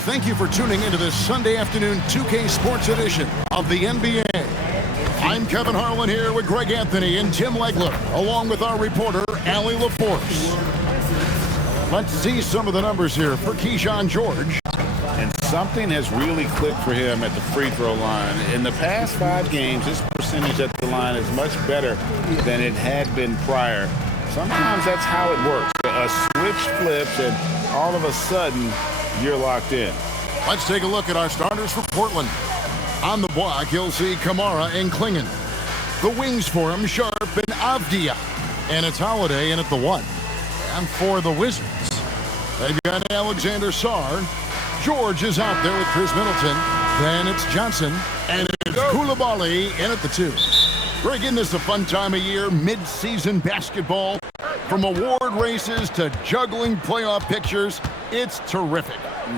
Thank you for tuning into this Sunday afternoon 2K Sports edition of the NBA. I'm Kevin Harlan here with Greg Anthony and Tim Legler, along with our reporter, Allie LaForce. Let's see some of the numbers here for Keyshawn George. And something has really clicked for him at the free throw line. In the past 5 games, his percentage at the line is much better than it had been prior. Sometimes that's how it works. A switch flips and all of a sudden you're locked in. Let's take a look at our starters for Portland. On the block, you'll see Kamara and Klingon. The wings for him, Sharp and Avdia. And it's Holiday in at the 1. And for the Wizards, they've got Alexander Sarr. George is out there with Chris Middleton. Then it's Johnson. And it's Koulibaly in at the 2. Greg, isn't this a fun time of year? Mid-season basketball. From award races to juggling playoff pictures, it's terrific.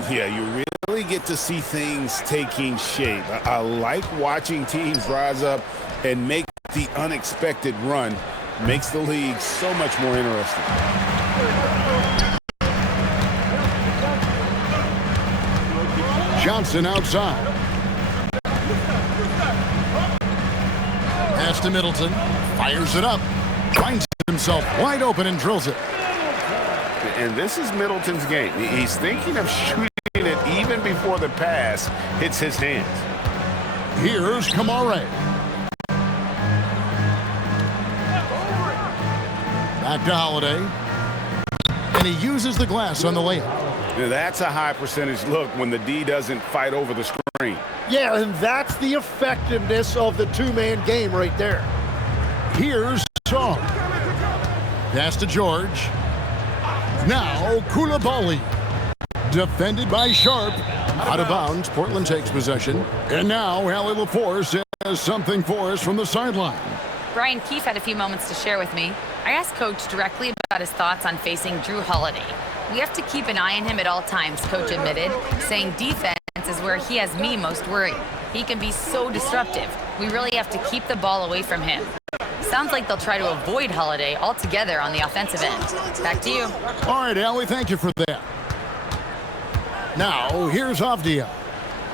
Yeah, you really get to see things taking shape. I like watching teams rise up and make the unexpected run. Makes the league so much more interesting. Johnson outside. Pass to Middleton. Fires it up. Finds himself wide open and drills it. And this is Middleton's game. He's thinking of shooting it even before the pass hits his hands. Here's Kamara. Back to Holiday. And he uses the glass on the layup. Now that's a high percentage look when the D doesn't fight over the screen. Yeah, and that's the effectiveness of the two-man game right there. Here's Song. Pass to George. Now Koulibaly. Defended by Sharp. Out of bounds. Portland takes possession. And now Allie LaForce has something for us from the sideline. Brian Keefe had a few moments to share with me. I asked Coach directly about his thoughts on facing Drew Holiday. We have to keep an eye on him at all times, Coach admitted, saying defense is where he has me most worried. He can be so disruptive. We really have to keep the ball away from him. Sounds like they'll try to avoid Holiday altogether on the offensive end. Back to you. All right, Allie, thank you for that. Now, here's Avdia.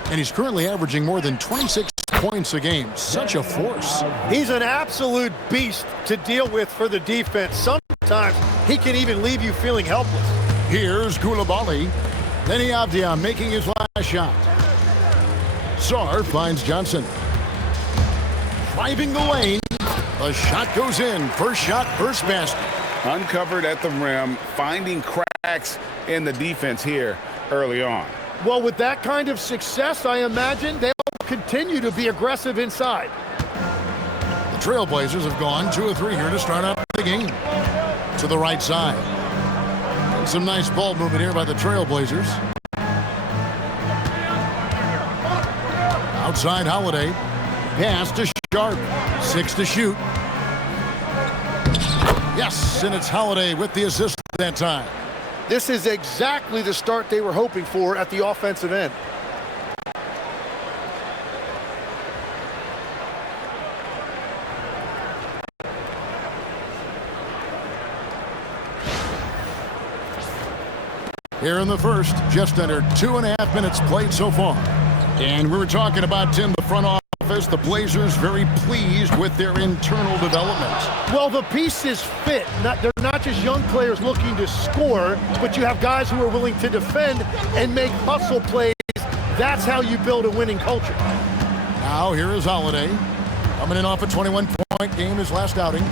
And he's currently averaging more than 26 points a game. Such a force. He's an absolute beast to deal with for the defense. Sometimes he can even leave you feeling helpless. Here's Koulibaly. Then Avdia making his last shot. Sarr finds Johnson. Driving the lane. The shot goes in. First shot, first basket. Uncovered at the rim, finding cracks in the defense here early on. Well, with that kind of success, I imagine they'll continue to be aggressive inside. The Trailblazers have gone 2 of 3 here to start out the game. To the right side. And some nice ball movement here by the Trailblazers. Outside Holiday. Pass to Sharp. 6 to shoot. Yes, and it's Holiday with the assist that time. This is exactly the start they were hoping for at the offensive end. Here in the first, just under 2.5 minutes played so far. And we were talking about, Tim, the front office, the Blazers very pleased with their internal development. Well, the pieces fit. They're not just young players looking to score, but you have guys who are willing to defend and make hustle plays. That's how you build a winning culture. Now here is Holiday. Coming in off a 21-point game his last outing.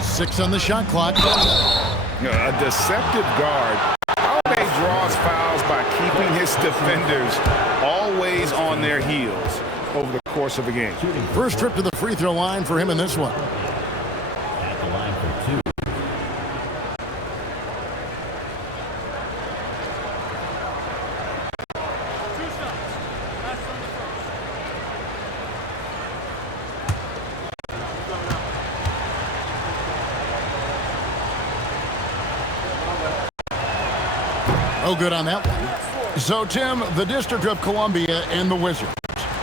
6 on the shot clock. A deceptive guard. Holiday draws fouls by keeping his defenders always on their heels over the course of the game. First trip to the free throw line for him in this one. At the line for 2. Oh, good on that one. So, Tim, the District of Columbia and the Wizards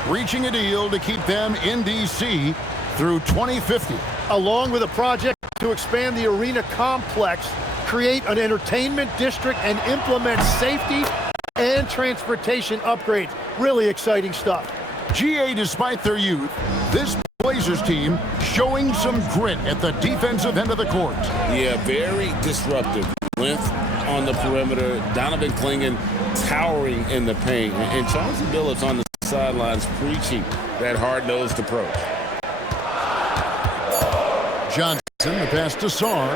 reaching a deal to keep them in D.C. through 2050. Along with a project to expand the arena complex, create an entertainment district, and implement safety and transportation upgrades. Really exciting stuff. GA, despite their youth, this Blazers team showing some grit at the defensive end of the court. Yeah, very disruptive. Length on the perimeter. Donovan Clingan towering in the paint. And Chauncey Billups on the sidelines preaching that hard-nosed approach. Johnson, the pass to Sarr.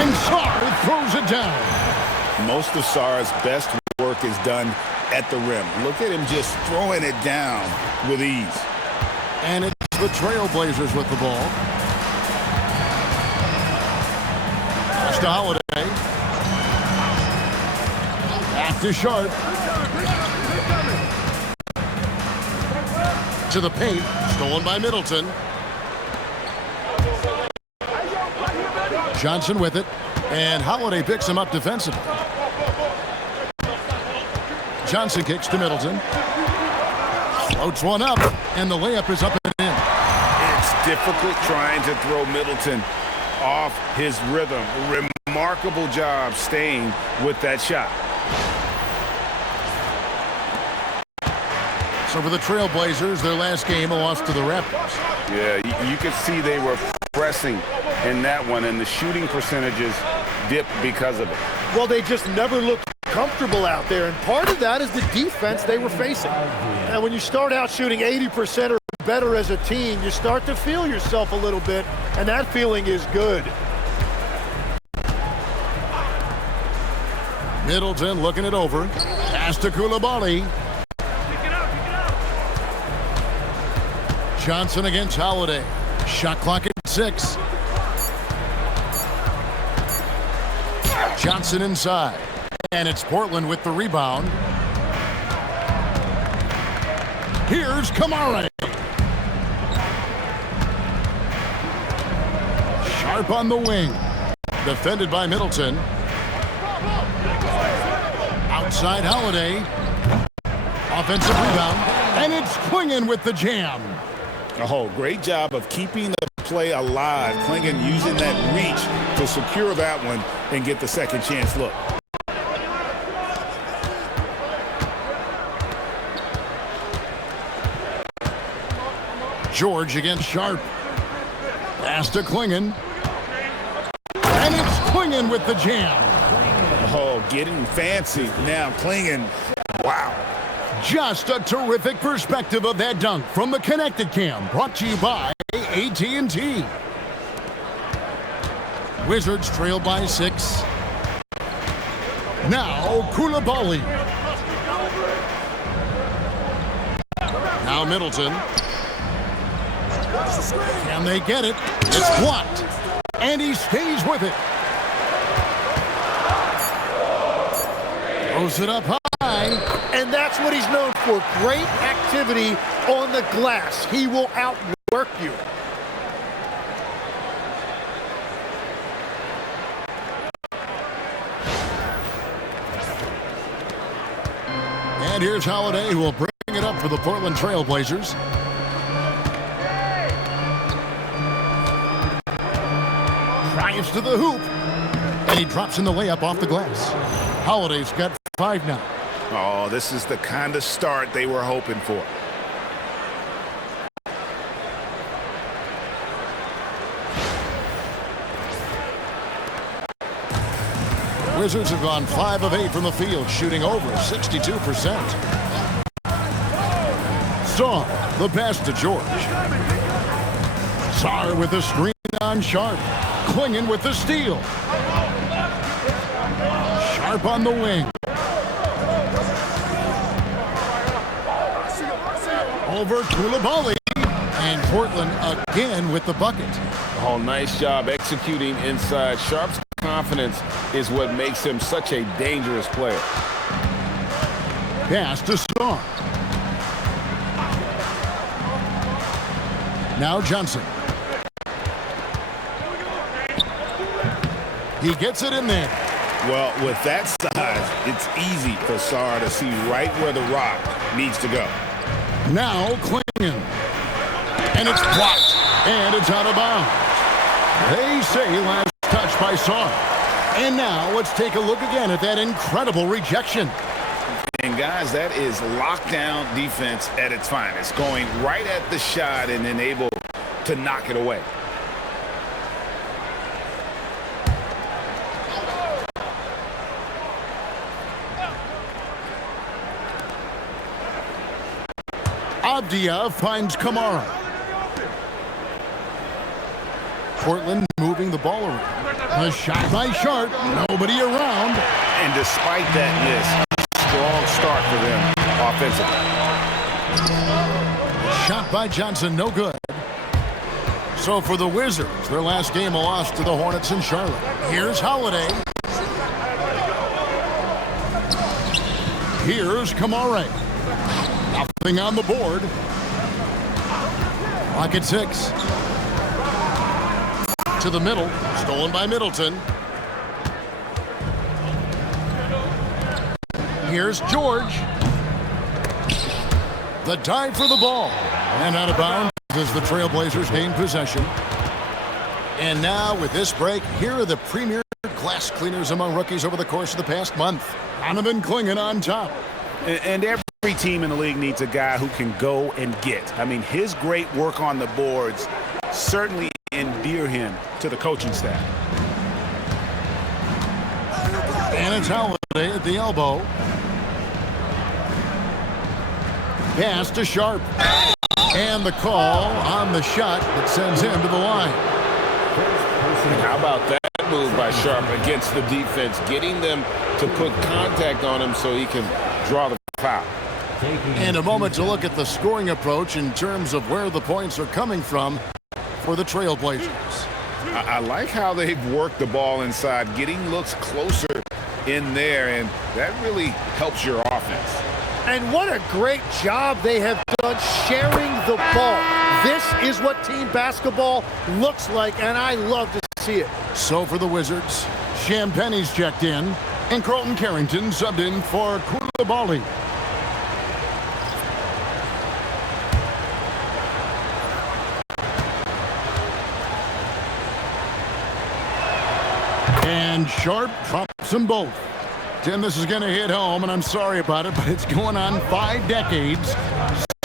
And Sarr throws it down. Most of Sarr's best work is done at the rim. Look at him just throwing it down with ease. And it's the Trailblazers with the ball. Pass to Holiday. Back to Sharp. To the paint. Stolen by Middleton. Johnson with it. And Holiday picks him up defensively. Johnson kicks to Middleton. Floats one up. And the layup is up and in. It's difficult trying to throw Middleton off his rhythm. Remarkable job staying with that shot. So for the Trailblazers, their last game, a loss to the Raptors. Yeah, you could see they were pressing in that one, and the shooting percentages dipped because of it. Well, they just never looked comfortable out there, and part of that is the defense they were facing. And when you start out shooting 80% or better as a team, you start to feel yourself a little bit, and that feeling is good. Middleton looking it over. Pass to Coulibaly. Johnson against Holiday. Shot clock at 6. Johnson inside. And it's Portland with the rebound. Here's Kamara. Sharp on the wing. Defended by Middleton. Outside Holiday. Offensive rebound. And it's Clingan with the jam. Oh, great job of keeping the play alive. Clingan using that reach to secure that one and get the second chance look. George against Sharp. Pass to Clingan. And it's Clingan with the jam. Oh, getting fancy now. Clingan, wow. Just a terrific perspective of that dunk from the Connected Cam, brought to you by AT&T. Wizards trail by 6. Now Coulibaly. Now Middleton. Can they get it? It's blocked. And he stays with it. Throws it up high. And that's what he's known for. Great activity on the glass. He will outwork you. And here's Holiday, who will bring it up for the Portland Trailblazers. Drives to the hoop. And he drops in the layup off the glass. Holiday's got 5 now. Oh, this is the kind of start they were hoping for. Wizards have gone 5 of 8 from the field, shooting over 62%. Sarr, the pass to George. Sarr with the screen on Sharp. Clingan with the steal. Sharp on the wing. Over Coulibaly. And Portland again with the bucket. Oh, nice job executing inside. Sharp's confidence is what makes him such a dangerous player. Pass to Sarr. Now Johnson. He gets it in there. Well, with that size, it's easy for Sarr to see right where the rock needs to go. Now Clingan. And it's blocked. And it's out of bounds. They say last touch by Sarr. And now let's take a look again at that incredible rejection. And guys, that is lockdown defense at its finest, going right at the shot and then able to knock it away. Avdia finds Kamara. Portland moving the ball around. A shot by Sharp. Nobody around. And despite that miss, strong start for them offensively. Shot by Johnson, no good. So for the Wizards, their last game a loss to the Hornets in Charlotte. Here's Holiday. Here's Kamara. Nothing on the board. Clock at 6. To the middle. Stolen by Middleton. Here's George. The dive for the ball. And out of bounds as the Trailblazers gain possession. And now with this break, here are the premier glass cleaners among rookies over the course of the past month. Donovan Clingan on top. And every team in the league needs a guy who can go and get. I mean, his great work on the boards certainly endear him to the coaching staff. And it's Holiday at the elbow. Pass to Sharp. And the call on the shot that sends him to the line. And how about that move by Sharp against the defense, getting them to put contact on him so he can draw the foul. And a moment to look at the scoring approach in terms of where the points are coming from for the Trailblazers. I like how they've worked the ball inside, getting looks closer in there, and that really helps your offense. And what a great job they have done sharing the ball. This is what team basketball looks like, and I love to see it. So for the Wizards, Champagne's checked in, and Carlton Carrington subbed in for Koulibaly. And Sharp drops them both. Tim, this is going to hit home, and I'm sorry about it, but it's going on 5 decades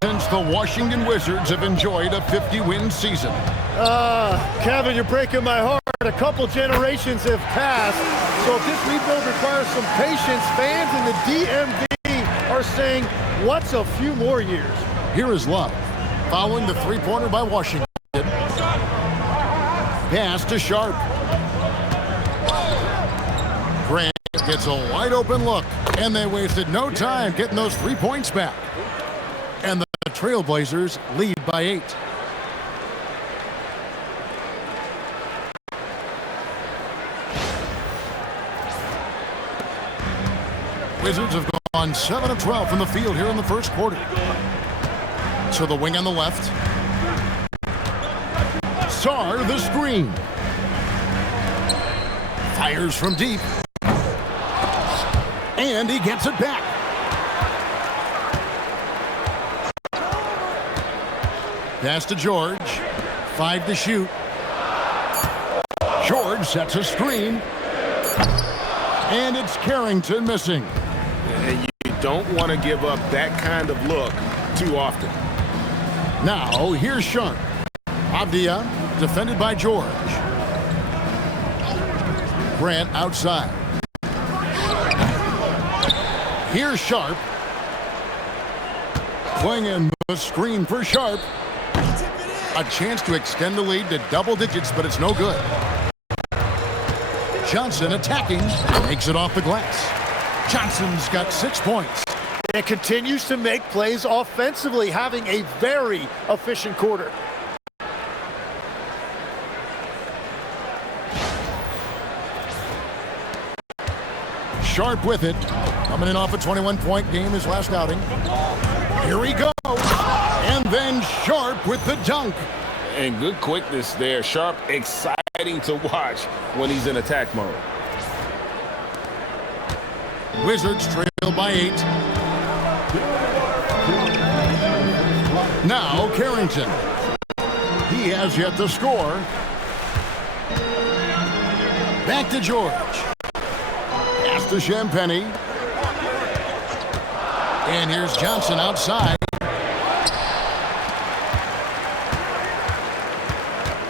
since the Washington Wizards have enjoyed a 50-win season. Kevin, you're breaking my heart. A couple generations have passed. So if this rebuild requires some patience, fans in the DMV are saying, what's a few more years? Here is Love, following the three-pointer by Washington. Pass to Sharp. Grant gets a wide-open look, and they wasted no time getting those 3 points back. And the Trailblazers lead by 8. Wizards have gone 7 of 12 from the field here in the first quarter. So the wing on the left. Sarr the screen. Fires from deep. And he gets it back. Pass to George. 5 to shoot. George sets a screen. And it's Carrington missing. And you don't want to give up that kind of look too often. Now, here's Sharp. Avdia, defended by George. Grant outside. Here's Sharp. Playing in the screen for Sharp. A chance to extend the lead to double digits, but it's no good. Johnson attacking, makes it off the glass. Johnson's got 6 points. And continues to make plays offensively, having a very efficient quarter. Sharp with it. Coming in off a 21-point game his last outing. Here he goes. And then Sharp with the dunk. And good quickness there. Sharp, exciting to watch when he's in attack mode. Wizards trail by 8. Now Carrington. He has yet to score. Back to George. Pass to Champagnie. And here's Johnson outside.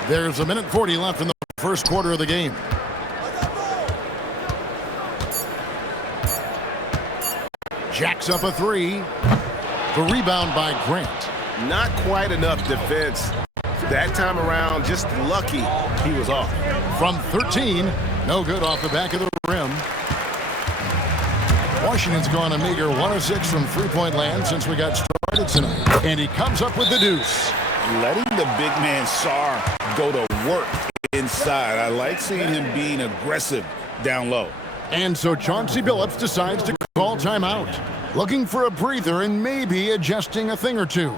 There's 1:40 left in the first quarter of the game. Jacks up a three. The rebound by Grant. Not quite enough defense. That time around, just lucky he was off. From 13, no good off the back of the rim. Washington's gone a meager 1 of 6 from three-point land since we got started tonight. And he comes up with the deuce. Letting the big man Sarr go to work inside. I like seeing him being aggressive down low. And so Chauncey Billups decides to call timeout. Looking for a breather and maybe adjusting a thing or two.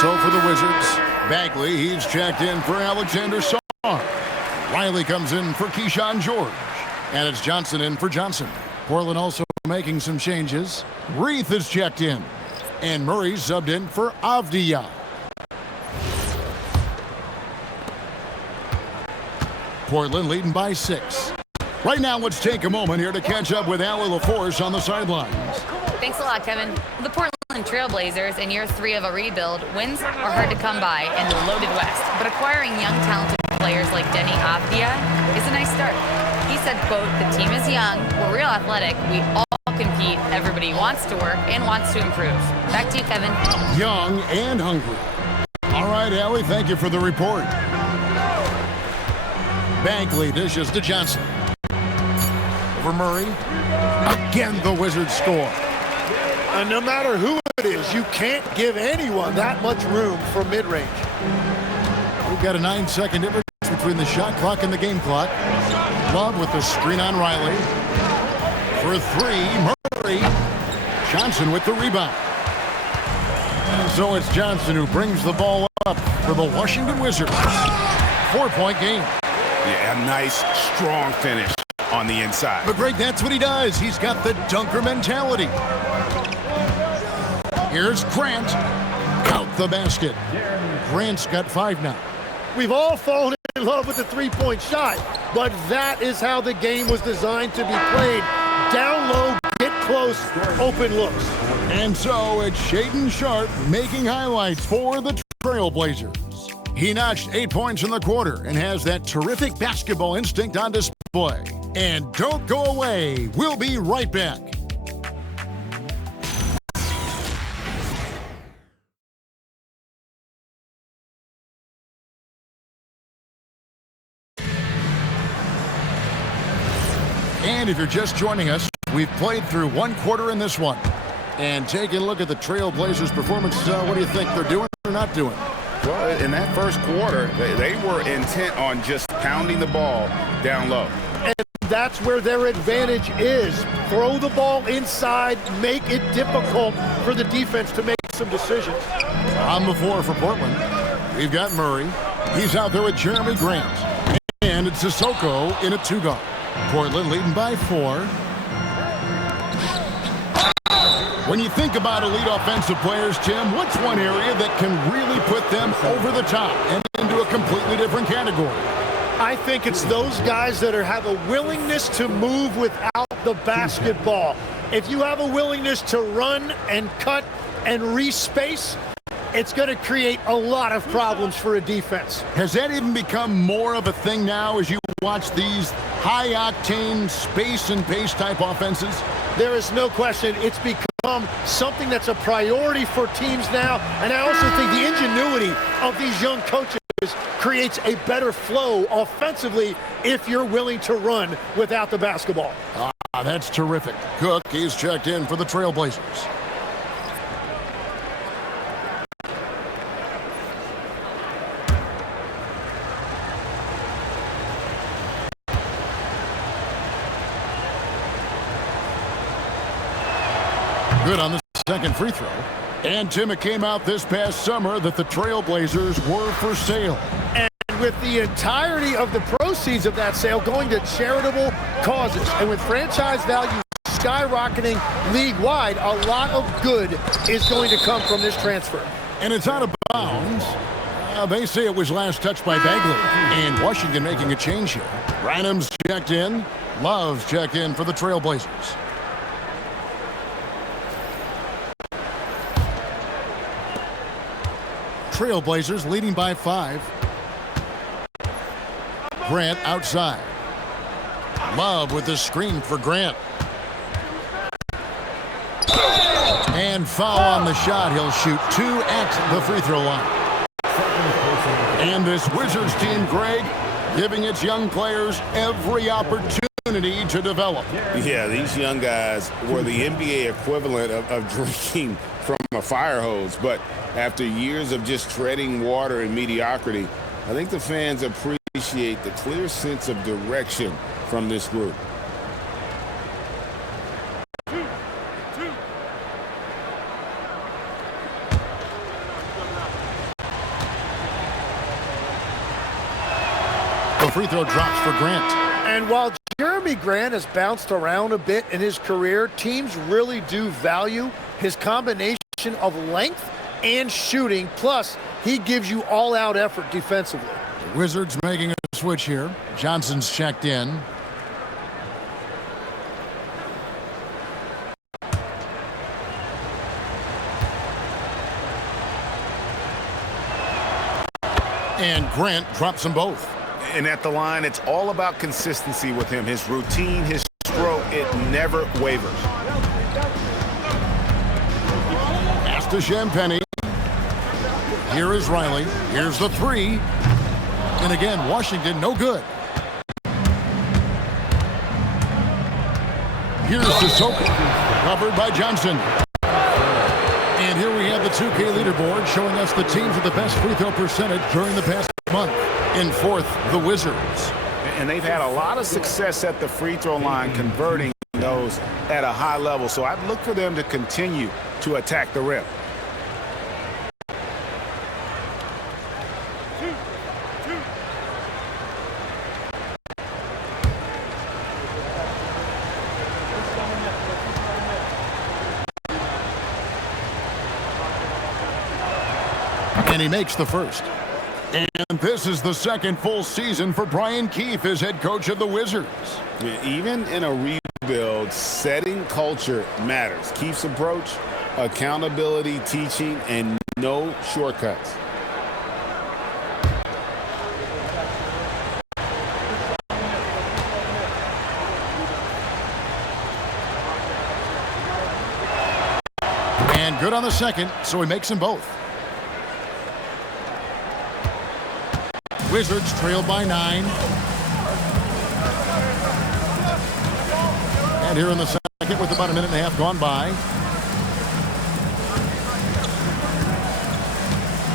So for the Wizards, Bagley, he's checked in for Alexander Sarr. Riley comes in for Keyshawn George. And it's Johnson in for Johnson. Portland also making some changes. Reith is checked in. And Murray subbed in for Avdia. Portland leading by 6. Right now, let's take a moment here to catch up with Allie LaForce on the sidelines. Thanks a lot, Kevin. The Portland Trailblazers in year 3 of a rebuild, wins are hard to come by in the loaded West, but acquiring young, talented players like Denny Avdia is a nice start. He said, quote, "The team is young, we're real athletic, we all compete, everybody wants to work and wants to improve." Back to you, Kevin. Young and hungry. All right, Allie, thank you for the report. Bagley dishes to Johnson. Over Murray. Again, the Wizards score. And no matter who it is, you can't give anyone that much room for mid-range. We've got a 9-second difference between the shot clock and the game clock. Love with the screen on Riley. For 3, Murray. Johnson with the rebound. And so it's Johnson who brings the ball up for the Washington Wizards. 4-point game. Yeah, a nice, strong finish on the inside. But Greg, that's what he does. He's got the dunker mentality. Here's Grant. Count the basket. Grant's got 5 now. We've all fallen in love with the three-point shot, but that is how the game was designed to be played. Down low, get close, open looks. And so it's Shaedon Sharpe making highlights for the Trailblazers. He notched 8 points in the quarter and has that terrific basketball instinct on display. And don't go away. We'll be right back. And if you're just joining us, we've played through 1 quarter in this one. And taking a look at the Trailblazers' performance, what do you think they're doing or not doing? Well, in that first quarter, they were intent on just pounding the ball down low. And that's where their advantage is. Throw the ball inside, make it difficult for the defense to make some decisions. On the floor for Portland, we've got Murray. He's out there with Jeremy Grant. And it's Sissoko in a 2-guard. Portland leading by 4. When you think about elite offensive players, Tim, what's one area that can really put them over the top and into a completely different category? I think it's those guys that have a willingness to move without the basketball. If you have a willingness to run and cut and respace, it's going to create a lot of problems for a defense. Has that even become more of a thing now as you watch these high-octane space and pace type offenses? There is no question it's become something that's a priority for teams now, and I also think the ingenuity of these young coaches creates a better flow offensively if you're willing to run without the basketball. That's terrific. Cook, he's checked in for the Trailblazers. Good on the second free throw. And, Tim, it came out this past summer that the Trailblazers were for sale. And with the entirety of the proceeds of that sale going to charitable causes, and with franchise value skyrocketing league-wide, a lot of good is going to come from this transfer. And it's out of bounds. They say it was last touched by Bagley. And Washington making a change here. Branham's checked in. Love's checked in for the Trailblazers. Trailblazers leading by 5. Grant outside. Love with the screen for Grant. And foul on the shot. He'll shoot 2 at the free throw line. And this Wizards team, Greg, giving its young players every opportunity to develop. Yeah, these young guys were the NBA equivalent of drinking from a fire hose. But after years of just treading water and mediocrity, I think the fans appreciate the clear sense of direction from this group. The free throw drops for Grant. And while Jeremy Grant has bounced around a bit in his career, teams really do value his combination of length and shooting. Plus, he gives you all-out effort defensively. The Wizards making a switch here. Johnson's checked in. And Grant drops them both. And at the line, it's all about consistency with him. His routine, his stroke, it never wavers. Pass to Champagny. Here is Riley. Here's the 3. And again, Washington, no good. Here's Sissoko. Covered by Johnson. And here we have the 2K leaderboard showing us the teams with the best free throw percentage during the past month. In 4th, the Wizards. And they've had a lot of success at the free throw line converting those at a high level. So I'd look for them to continue to attack the rim. And he makes the first. And this is the second full season for Brian Keefe as head coach of the Wizards. Even in a rebuild, setting culture matters. Keefe's approach, accountability, teaching, and no shortcuts. And good on the second, so he makes them both. Wizards trail by 9. And here in the second with about a minute and a half gone by.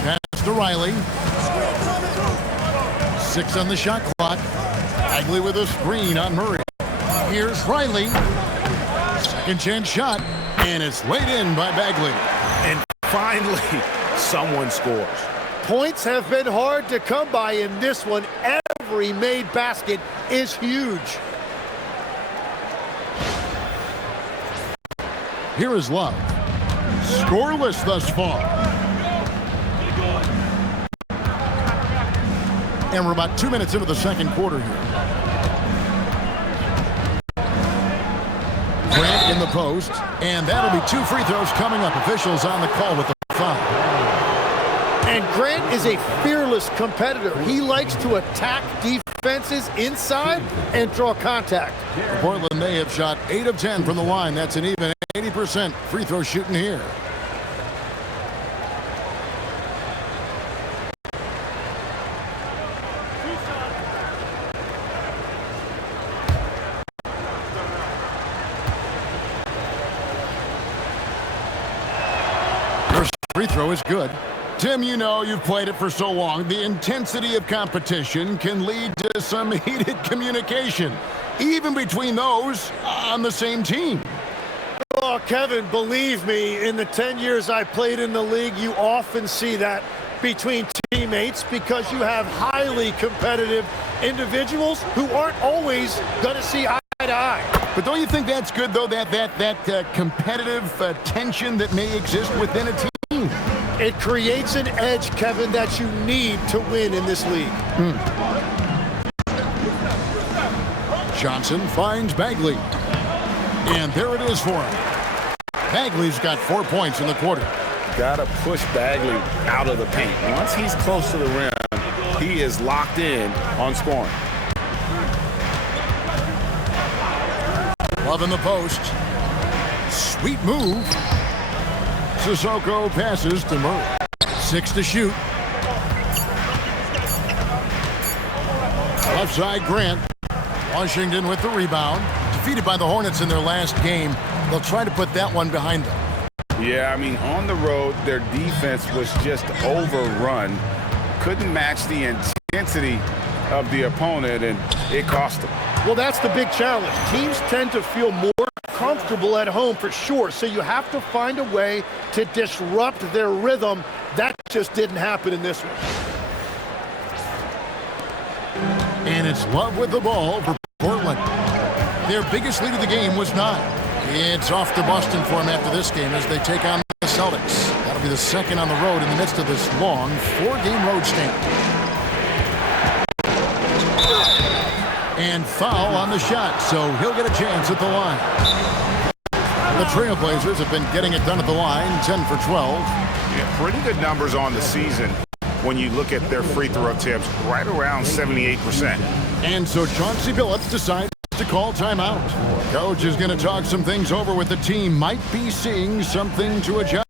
Pass to Riley. 6 on the shot clock. Bagley with a screen on Murray. Here's Riley. Second chance shot. And it's laid in by Bagley. And finally, someone scores. Points have been hard to come by in this one. Every made basket is huge. Here is Love. Scoreless thus far. And we're about 2 minutes into the second quarter here. Grant in the post, and that'll be 2 free throws coming up. Officials on the call with the foul. And Grant is a fearless competitor. He likes to attack defenses inside and draw contact. For Portland, they have shot 8 of 10 from the line. That's an even 80% free throw shooting here. First free throw is good. Tim, you know you've played it for so long. The intensity of competition can lead to some heated communication, even between those on the same team. Oh, Kevin, believe me, in the 10 years I played in the league, you often see that between teammates because you have highly competitive individuals who aren't always going to see eye to eye. But don't you think that's good, though, that competitive tension that may exist within a team? It creates an edge, Kevin, that you need to win in this league. Johnson finds Bagley. And there it is for him. Bagley's got 4 points in the quarter. Got to push Bagley out of the paint. Once he's close to the rim, he is locked in on scoring. Love in the post. Sweet move. Sissoko passes to Murray. 6 to shoot. Left side, Grant. Washington with the rebound. Defeated by the Hornets in their last game. They'll try to put that one behind them. Yeah, I mean, on the road, their defense was just overrun. Couldn't match the intensity of the opponent, and it cost them. Well, that's the big challenge. Teams tend to feel more comfortable at home for sure, so you have to find a way to disrupt their rhythm. That just didn't happen in this one. And it's Love with the ball for Portland. Their biggest lead of the game was 9. It's off to Boston for them after this game as they take on the Celtics. That'll be the second on the road in the midst of this long 4-game road stint. And foul on the shot, so he'll get a chance at the line. The Trailblazers have been getting it done at the line, 10 for 12. Yeah, pretty good numbers on the season when you look at their free throw attempts, right around 78%. And so Chauncey Billups decides to call timeout. Coach is going to talk some things over with the team. Might be seeing something to adjust.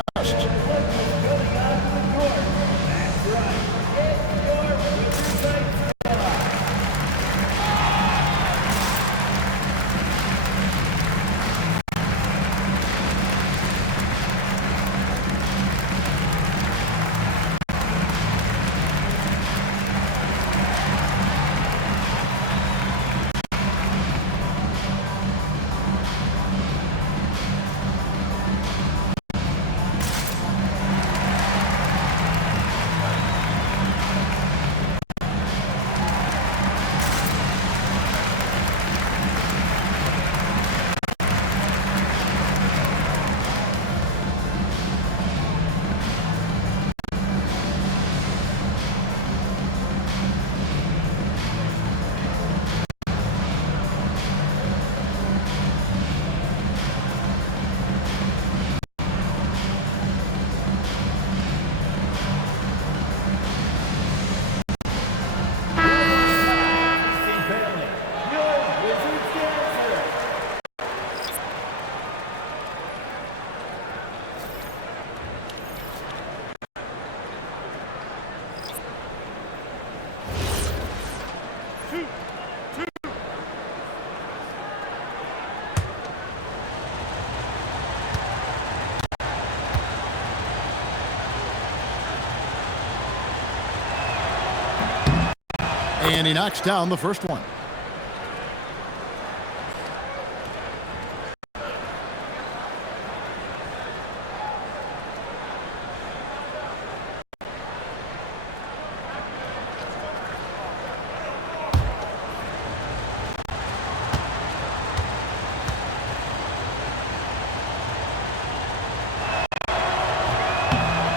And he knocks down the first one.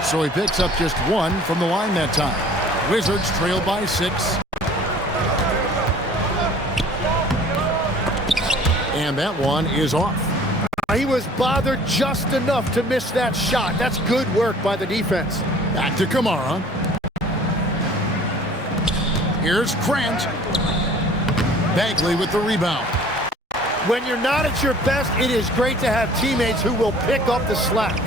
So he picks up just 1 from the line that time. Wizards trail by 6. And that one is off. He was bothered just enough to miss that shot. That's good work by the defense. Back to Kamara. Here's Grant. Bagley with the rebound. When you're not at your best, it is great to have teammates who will pick up the slack.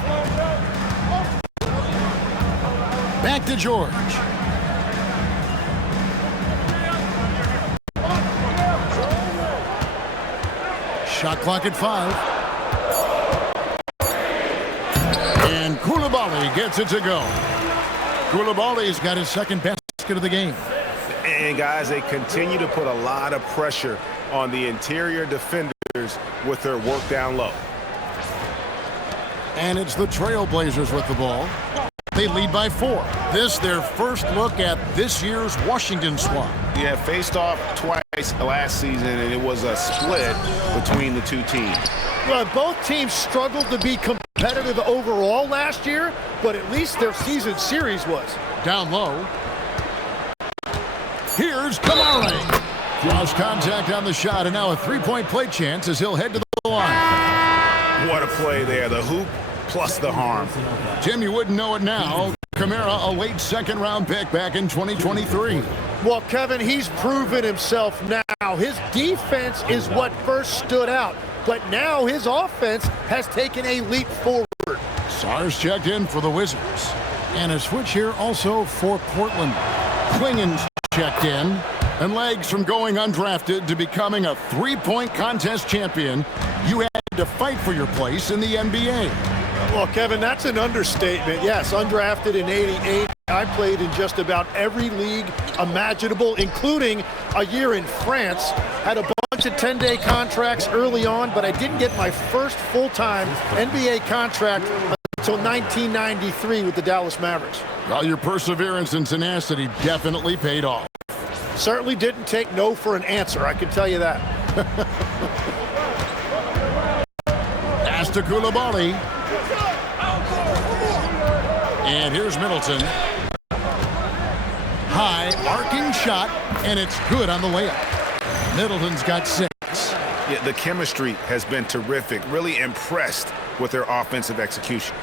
Back to George. Shot clock at 5. And Koulibaly gets it to go. Koulibaly's got his second basket of the game. And guys, they continue to put a lot of pressure on the interior defenders with their work down low. And it's the Trailblazers with the ball. They lead by 4. This their first look at this year's Washington squad. Yeah, faced off twice last season, and it was a split between the two teams. Well, both teams struggled to be competitive overall last year, but at least their season series was. Down low. Here's Kamara. Cross contact on the shot, and now a three-point play chance as he'll head to the line. What a play there. The hoop plus the harm. Tim, you wouldn't know it now. Kamara, a late second-round pick back in 2023. Well, Kevin, he's proven himself now. His defense is what first stood out, but now his offense has taken a leap forward. Sars checked in for the Wizards. And a switch here also for Portland. Klingen's checked in. And legs from going undrafted to becoming a three-point contest champion, you had to fight for your place in the NBA. Well, Kevin, that's an understatement. Yes, undrafted in '88. I played in just about every league imaginable, including a year in France. Had a bunch of 10-day contracts early on, but I didn't get my first full-time NBA contract until 1993 with the Dallas Mavericks. Well, your perseverance and tenacity definitely paid off. Certainly didn't take no for an answer, I can tell you that. Pass to Koulibaly. And here's Middleton. High, arcing shot, and it's good on the layup. Middleton's got 6. Yeah, the chemistry has been terrific. Really impressed with their offensive execution.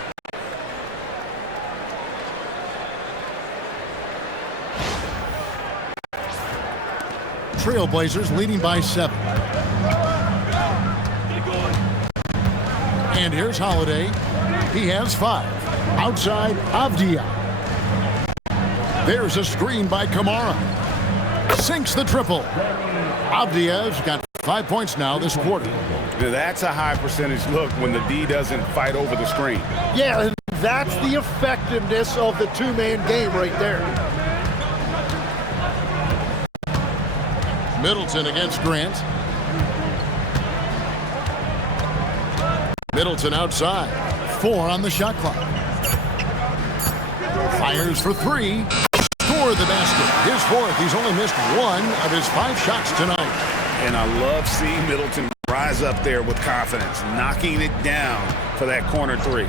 Trailblazers leading by 7. And here's Holiday. He has 5. Outside, Avdia. There's a screen by Kamara. Sinks the triple. Avdia's got 5 points now this quarter. That's a high percentage look when the D doesn't fight over the screen. Yeah, and that's the effectiveness of the two-man game right there. Middleton against Grant. Middleton outside. 4 on the shot clock. Fires for 3. Score the basket. His 4th. He's only missed 1 of his 5 shots tonight. And I love seeing Middleton rise up there with confidence, knocking it down for that corner 3.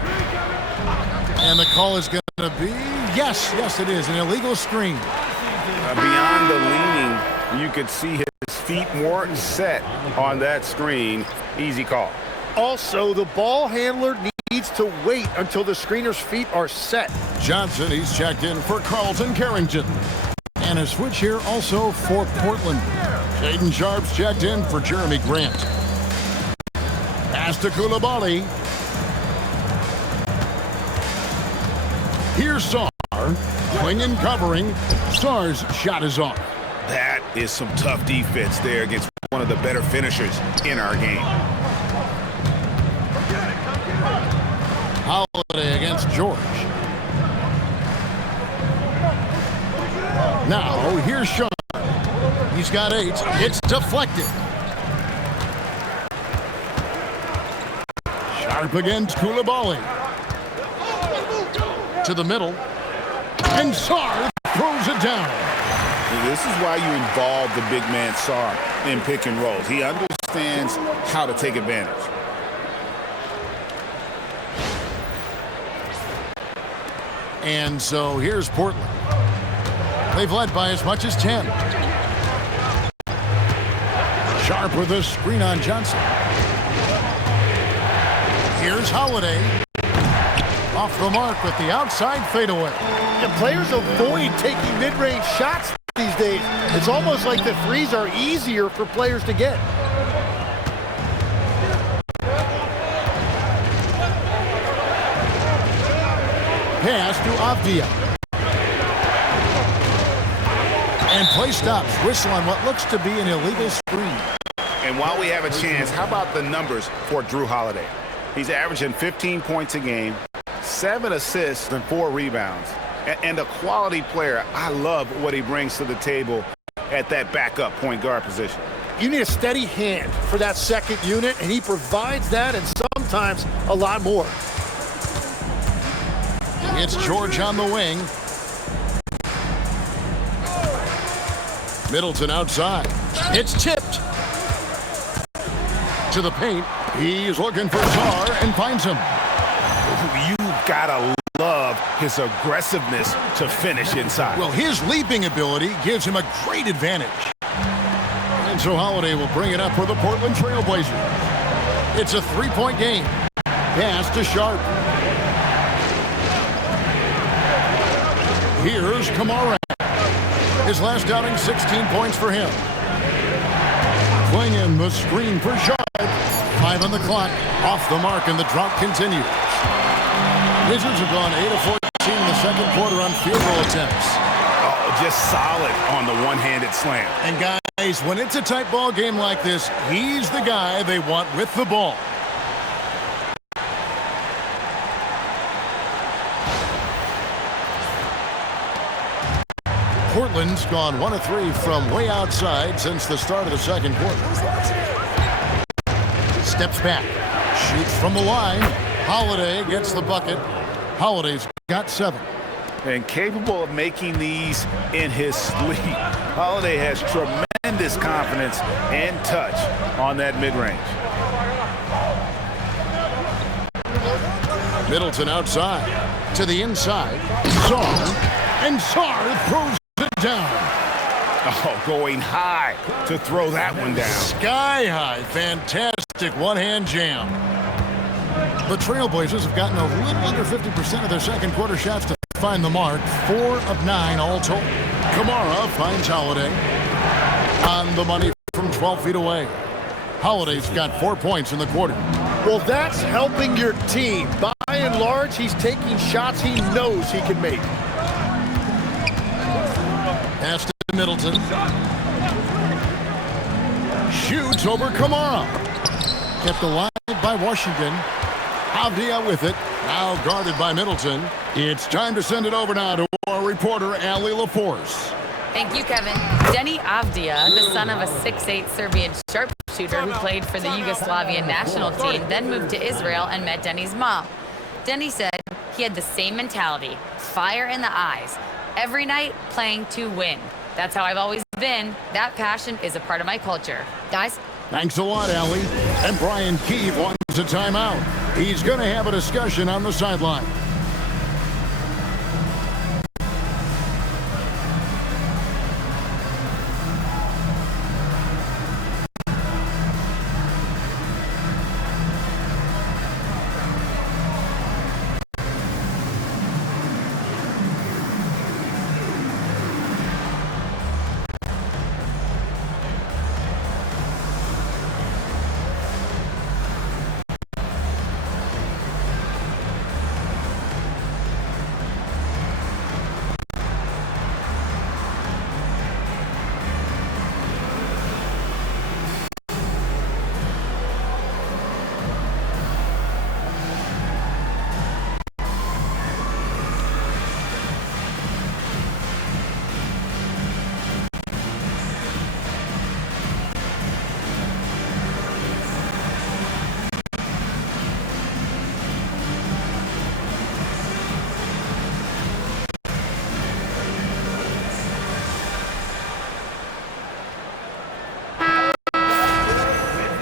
And the call is going to be, yes, it is, an illegal screen. Beyond the leaning, you could see his feet weren't set on that screen. Easy call. Also, the ball handler needs to wait until the screener's feet are set. Johnson, he's checked in for Carlton Carrington. And a switch here also for Portland. Shaedon Sharp's checked in for Jeremy Grant. Pass to Koulibaly. Here's Sarr. Klingen covering. Sarr's shot is off. That is some tough defense there against one of the better finishers in our game. Holiday against George. Now, here's Sean. He's got 8. It's deflected. Sharp against Koulibaly. To the middle. And Sarr throws it down. This is why you involve the big man Sarr in pick and rolls. He understands how to take advantage. And so here's Portland. They've led by as much as 10. Sharp with a screen on Johnson. Here's Holiday. Off the mark with the outside fadeaway. And players avoid taking mid-range shots these days. It's almost like the threes are easier for players to get. Pass to Avdia. And play stops. Whistle on what looks to be an illegal screen. And while we have a chance, how about the numbers for Drew Holiday? He's averaging 15 points a game, 7 assists, and 4 rebounds. And a quality player. I love what he brings to the table at that backup point guard position. You need a steady hand for that second unit, and he provides that and sometimes a lot more. It's George on the wing. Middleton outside. It's tipped. To the paint. He's looking for Czar and finds him. You gotta love his aggressiveness to finish inside. Well, his leaping ability gives him a great advantage. And so Holiday will bring it up for the Portland Trailblazers. It's a three-point game. Pass to Sharp. Here's Kamara. His last outing, 16 points for him. Playing the screen for Sharp. 5 on the clock. Off the mark, and the drought continues. Wizards have gone 8 of 14 in the second quarter on field goal attempts. Oh, just solid on the one-handed slam. And guys, when it's a tight ball game like this, he's the guy they want with the ball. Portland's gone 1 of 3 from way outside since the start of the second quarter. Steps back, shoots from the line. Holiday gets the bucket. Holiday's got 7. And capable of making these in his sleep. Holiday has tremendous confidence and touch on that mid-range. Middleton outside to the inside. Czar, and Czar throws it down. Oh, going high to throw that one down. Sky high, fantastic one-hand jam. The Trailblazers have gotten a little under 50% of their second quarter shots to find the mark. 4 of 9 all told. Kamara finds Holiday on the money from 12 feet away. Holiday's got 4 points in the quarter. Well, that's helping your team. By and large, he's taking shots he knows he can make. Pass to Middleton. Shoots over Kamara. Kept alive by Washington. Avdia with it. Now guarded by Middleton. It's time to send it over now to our reporter, Allie LaForce. Thank you, Kevin. Denny Avdia, the son of a 6'8" Serbian sharpshooter who played for the Yugoslavian national team, then moved to Israel and met Denny's mom. Denny said he had the same mentality, fire in the eyes, every night playing to win. That's how I've always been. That passion is a part of my culture. Guys? Thanks a lot, Allie. And Brian Keefe wants a timeout. He's going to have a discussion on the sideline.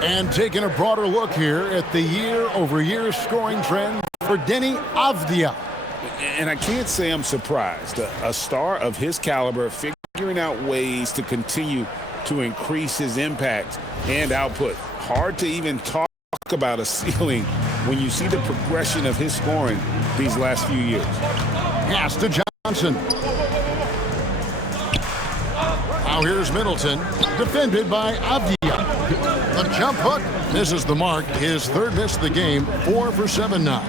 And taking a broader look here at the year-over-year scoring trend for Denny Avdia. And I can't say I'm surprised. A star of his caliber figuring out ways to continue to increase his impact and output. Hard to even talk about a ceiling when you see the progression of his scoring these last few years. Pass to Johnson. Now here's Middleton, defended by Avdia. The jump hook misses the mark. His third miss of the game, 4 for 7 now.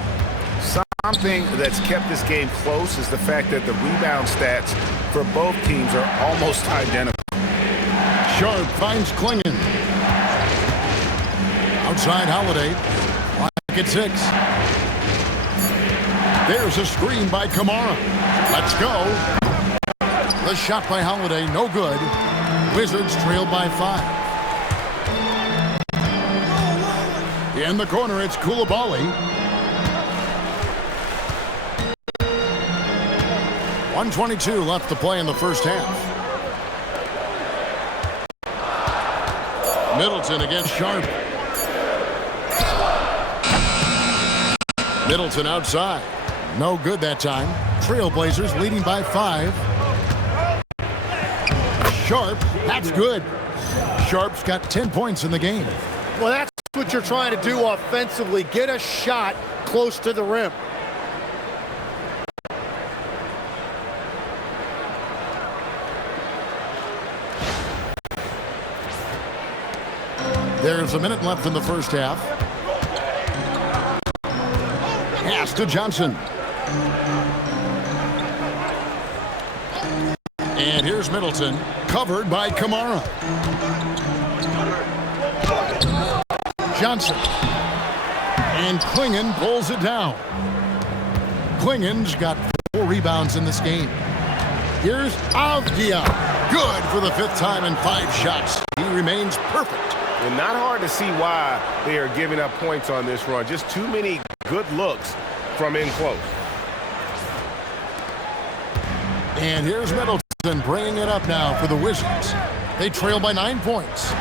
Something that's kept this game close is the fact that the rebound stats for both teams are almost identical. Sharp finds Klingon. Outside Holiday. Clock at 6. There's a screen by Kamara. Let's go. The shot by Holiday, no good. Wizards trail by 5. In the corner, it's Koulibaly. 1:22 left to play in the first half. Middleton against Sharp. Middleton outside. No good that time. Trailblazers leading by 5. Sharp, that's good. Sharp's got 10 points in the game. Well, that's what you're trying to do offensively. Get a shot close to the rim. There's a minute left in the first half. Pass to Johnson. And here's Middleton, covered by Kamara. Johnson. And Klingon pulls it down. Klingon's got 4 rebounds in this game. Here's Avdia. Good for the 5th time in 5 shots. He remains perfect. And not hard to see why they are giving up points on this run. Just too many good looks from in close. And here's Middleton bringing it up now for the Wizards. They trail by 9 points.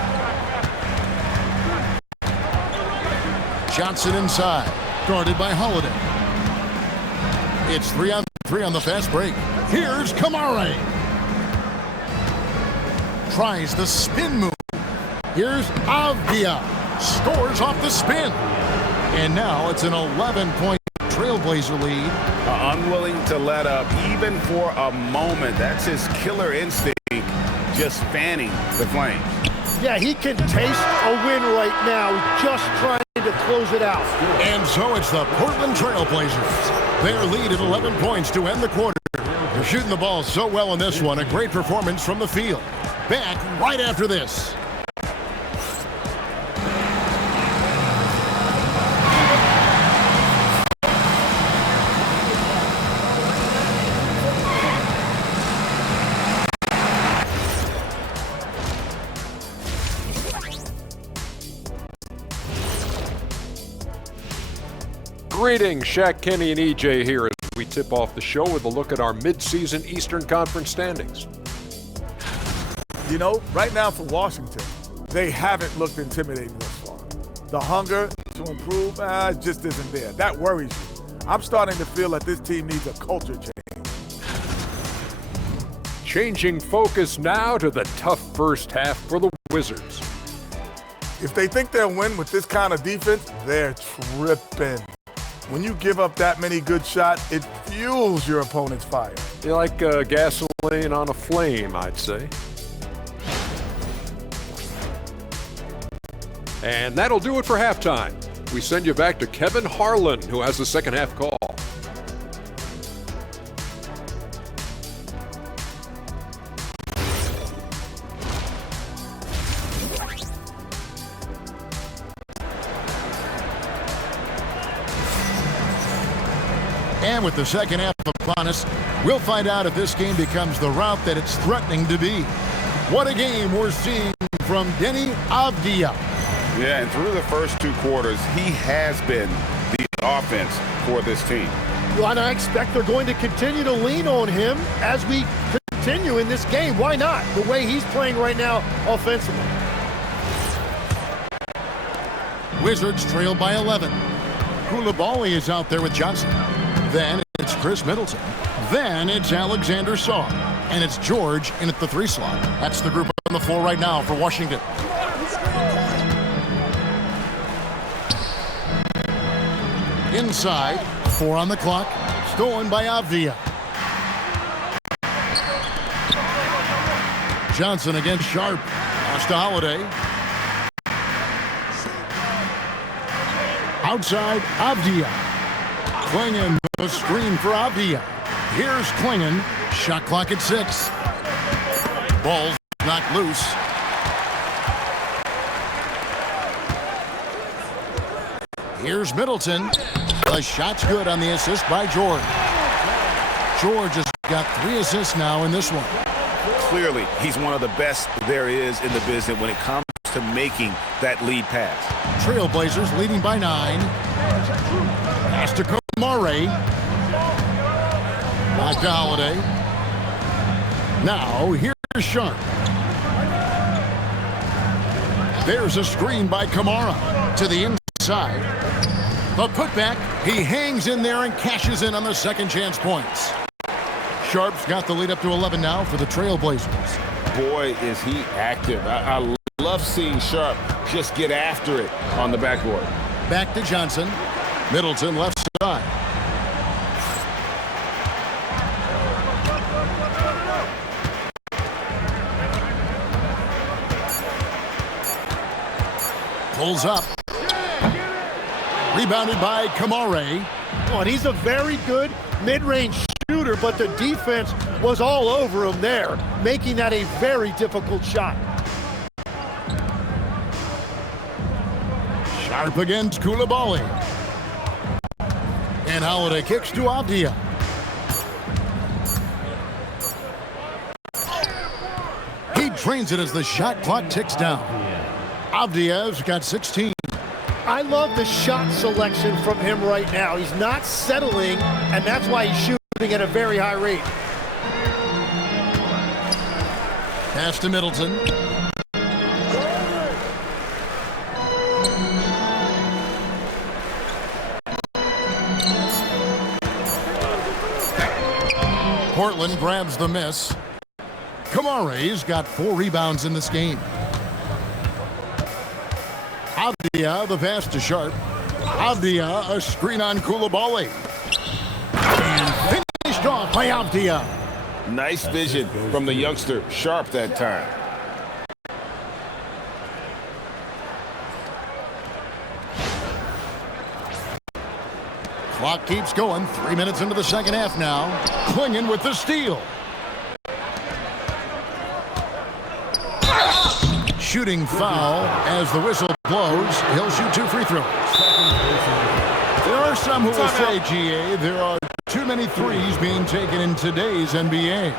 Johnson inside, guarded by Holiday. It's 3-on-3 on the fast break. Here's Kamara. Tries the spin move. Here's Avdia. Scores off the spin. And now it's an 11-point Trailblazer lead. Unwilling to let up even for a moment. That's his killer instinct, just fanning the flames. Yeah, he can taste a win right now. Just trying to close it out. And so it's the Portland Trailblazers. Their lead at 11 points to end the quarter. They're shooting the ball so well in this one. A great performance from the field. Back right after this. Greetings, Shaq, Kenny, and EJ here as we tip off the show with a look at our mid-season Eastern Conference standings. You know, right now for Washington, they haven't looked intimidating thus far. The hunger to improve just isn't there. That worries me. I'm starting to feel that this team needs a culture change. Changing focus now to the tough first half for the Wizards. If they think they'll win with this kind of defense, they're tripping. When you give up that many good shots, it fuels your opponent's fire. You're like gasoline on a flame, I'd say. And that'll do it for halftime. We send you back to Kevin Harlan, who has the second half call. And with the second half upon us, we'll find out if this game becomes the route that it's threatening to be. What a game we're seeing from Denny Avdia. Yeah, and through the first 2 quarters, he has been the offense for this team. Well, and I expect they're going to continue to lean on him as we continue in this game. Why not? The way he's playing right now offensively. Wizards trail by 11. Koulibaly is out there with Johnson. Then it's Chris Middleton. Then it's Alexander Saw. And it's George in at the 3 slot. That's the group on the floor right now for Washington. Inside, 4 on the clock, stolen by Avdia. Johnson against Sharp. Pass to Holiday. Outside, Avdia. Klingon, the screen for Avdia. Here's Klingon. Shot clock at 6. Ball's knocked loose. Here's Middleton. The shot's good on the assist by George. George has got 3 assists now in this one. Clearly, he's one of the best there is in the business when it comes to making that lead pass. Trailblazers leading by 9. Pass to Kamare. Back to Holiday. Now, here's Sharp. There's a screen by Kamara to the inside. The putback, he hangs in there and cashes in on the second chance points. Sharp's got the lead up to 11 now for the Trailblazers. Boy, is he active. I love seeing Sharp just get after it on the backboard. Back to Johnson. Middleton left side. Pulls up. Rebounded by Kamare. Oh, and he's a very good mid-range shooter, but the defense was all over him there, making that a very difficult shot. Sharp against Koulibaly. And Holiday kicks to Avdia. He drains it as the shot clock ticks down. Avdia's got 16. I love the shot selection from him right now. He's not settling, and that's why he's shooting at a very high rate. Pass to Middleton. Portland grabs the miss. Kamare's got 4 rebounds in this game. Avdia, the pass to Sharp. Avdia, a screen on Koulibaly. And finished off by Avdia. Nice vision from the youngster, Sharp, that time. Clock keeps going. 3 minutes into the second half now. Klingon with the steal. Shooting foul as the whistle blows. He'll shoot 2 free throws. There are some who will say, GA, there are too many threes being taken in today's NBA.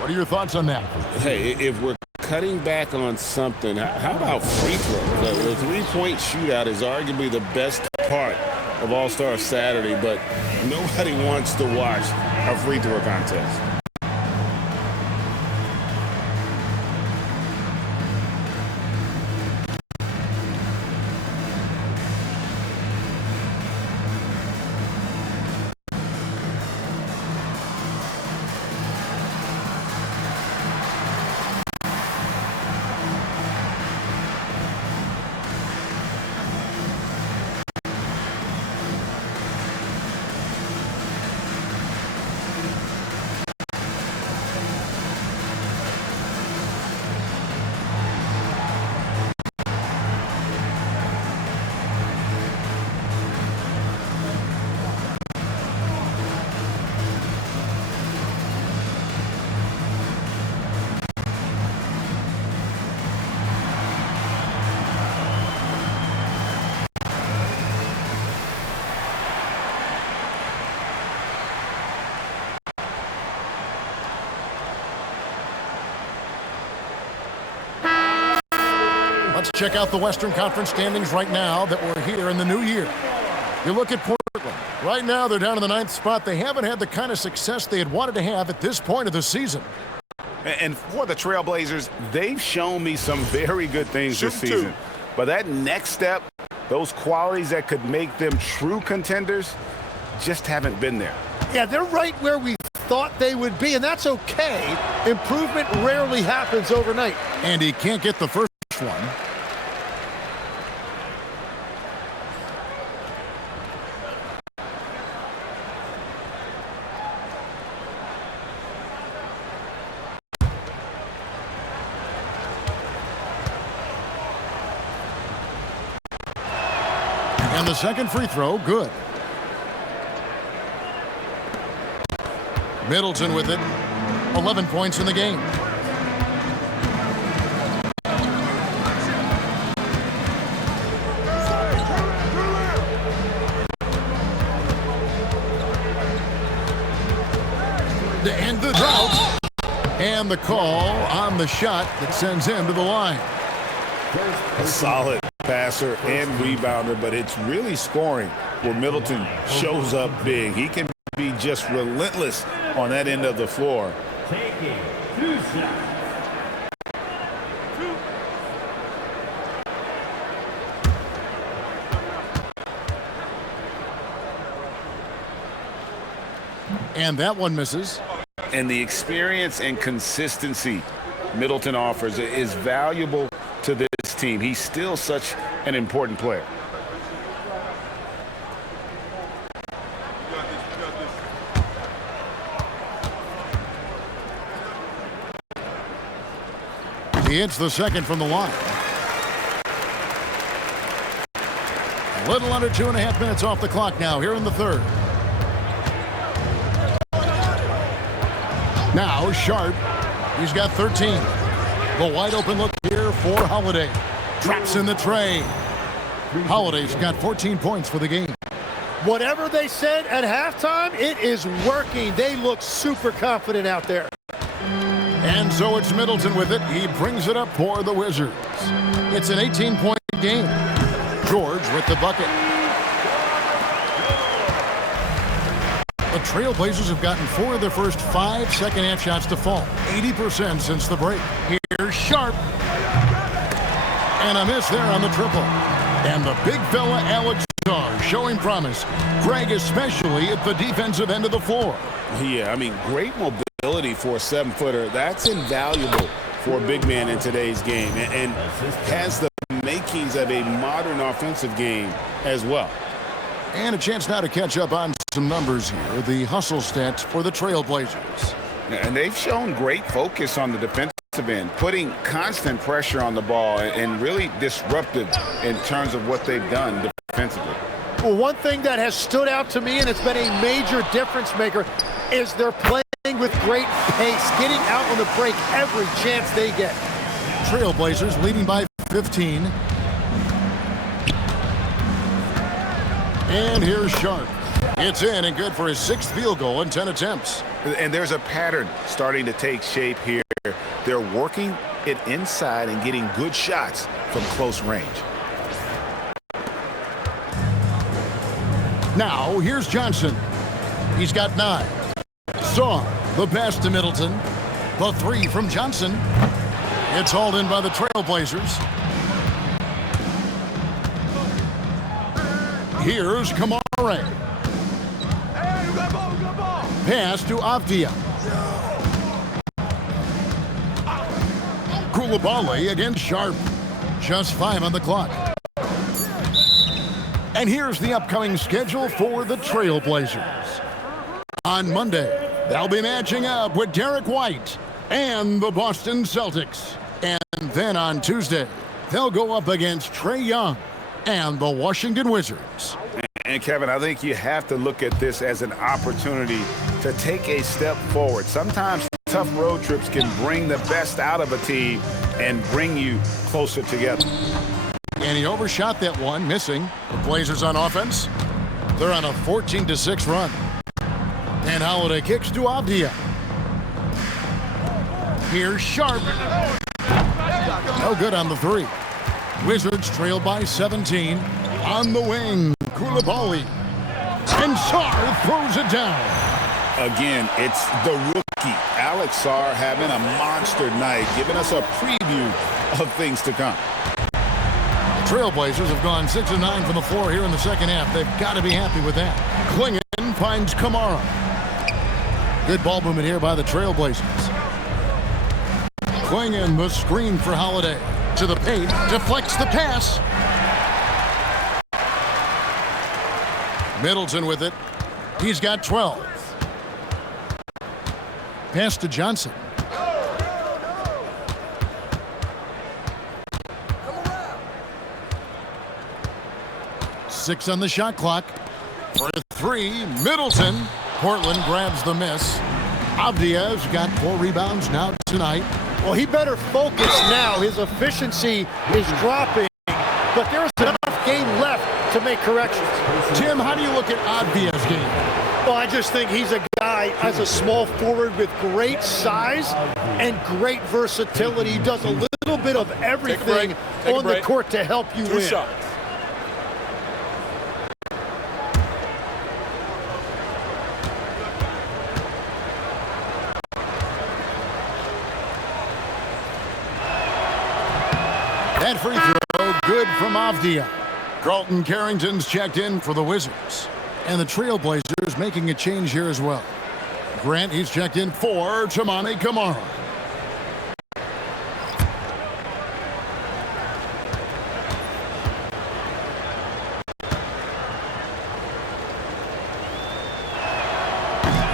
What are your thoughts on that? Hey, if we're cutting back on something, how about free throws? The three-point shootout is arguably the best part of All-Star Saturday, but nobody wants to watch a free throw contest. Let's check out the Western Conference standings right now that we're here in the new year. You look at Portland. Right now, they're down in the 9th spot. They haven't had the kind of success they had wanted to have at this point of the season. And for the Trailblazers, they've shown me some very good things this season. But that next step, those qualities that could make them true contenders, just haven't been there. Yeah, they're right where we thought they would be, and that's okay. Improvement rarely happens overnight. And he can't get the first one. And the second free throw, good. Middleton with it. 11 points in the game. To end the drought. And the call on the shot that sends him to the line. A solid passer and rebounder, but it's really scoring where Middleton shows up big. He can be just relentless on that end of the floor. Taking 2 shots. And that one misses. And the experience and consistency Middleton offers is valuable to this team. He's still such an important player. He hits the second from the line. A little under 2.5 minutes off the clock now here in the third. Now Sharp, he's got 13. The wide open look here for Holiday. Traps in the tray. Holiday's got 14 points for the game. Whatever they said at halftime, it is working. They look super confident out there. And so it's Middleton with it. He brings it up for the Wizards. It's an 18-point game. George with the bucket. The Trailblazers have gotten 4 of their first 5 second-half shots to fall. 80% since the break. Here's Sharp. And a miss there on the triple. And the big fella, Alex Starr, showing promise. Greg especially at the defensive end of the floor. Yeah, I mean, great mobility for a 7-footer. That's invaluable for a big man in today's game and has the makings of a modern offensive game as well. And a chance now to catch up on some numbers here. The hustle stats for the Trailblazers. And they've shown great focus on the defensive end, putting constant pressure on the ball and really disruptive in terms of what they've done defensively. Well, one thing that has stood out to me, and it's been a major difference maker, is they're playing with great pace, getting out on the break every chance they get. Trailblazers leading by 15. And here's Sharp. It's in and good for his 6th field goal in 10 attempts. And there's a pattern starting to take shape here. They're working it inside and getting good shots from close range. Now, here's Johnson. He's got 9. Saw the pass to Middleton. The 3 from Johnson. It's hauled in by the Trailblazers. Here's Kamara. Pass to Avdia. Koulibaly against Sharp. Just 5 on the clock. And here's the upcoming schedule for the Trailblazers. On Monday, they'll be matching up with Derek White and the Boston Celtics. And then on Tuesday, they'll go up against Trae Young and the Washington Wizards. And Kevin, I think you have to look at this as an opportunity to take a step forward. Sometimes tough road trips can bring the best out of a team and bring you closer together. And he overshot that one, missing. The Blazers on offense. They're on a 14-6 run. And Holiday kicks to Avdia. Here's Sharp. No good on the 3. Wizards trail by 17. On the wing, Koulibaly. And Sarr throws it down. Again, it's the rookie, Alex Sarr, having a monster night, giving us a preview of things to come. The Trailblazers have gone 6 of 9 from the floor here in the second half. They've got to be happy with that. Clingan finds Kamara. Good ball movement here by the Trailblazers. Clingan, the screen for Holiday. To the paint, deflects the pass. Middleton with it. He's got 12. Pass to Johnson. 6 on the shot clock. For 3, Middleton. Portland grabs the miss. Avdia's got 4 rebounds now tonight. Well, he better focus now. His efficiency is dropping, but there's enough game left to make corrections. Tim, how do you look at Avdia's game? Well, I just think he's a guy as a small forward with great size and great versatility. He does a little bit of everything on the court to help you win. 2 shots. That free throw, good from Avdia. Carlton Carrington's checked in for the Wizards. And the Trailblazers making a change here as well. Grant, he's checked in for Toumani Camara.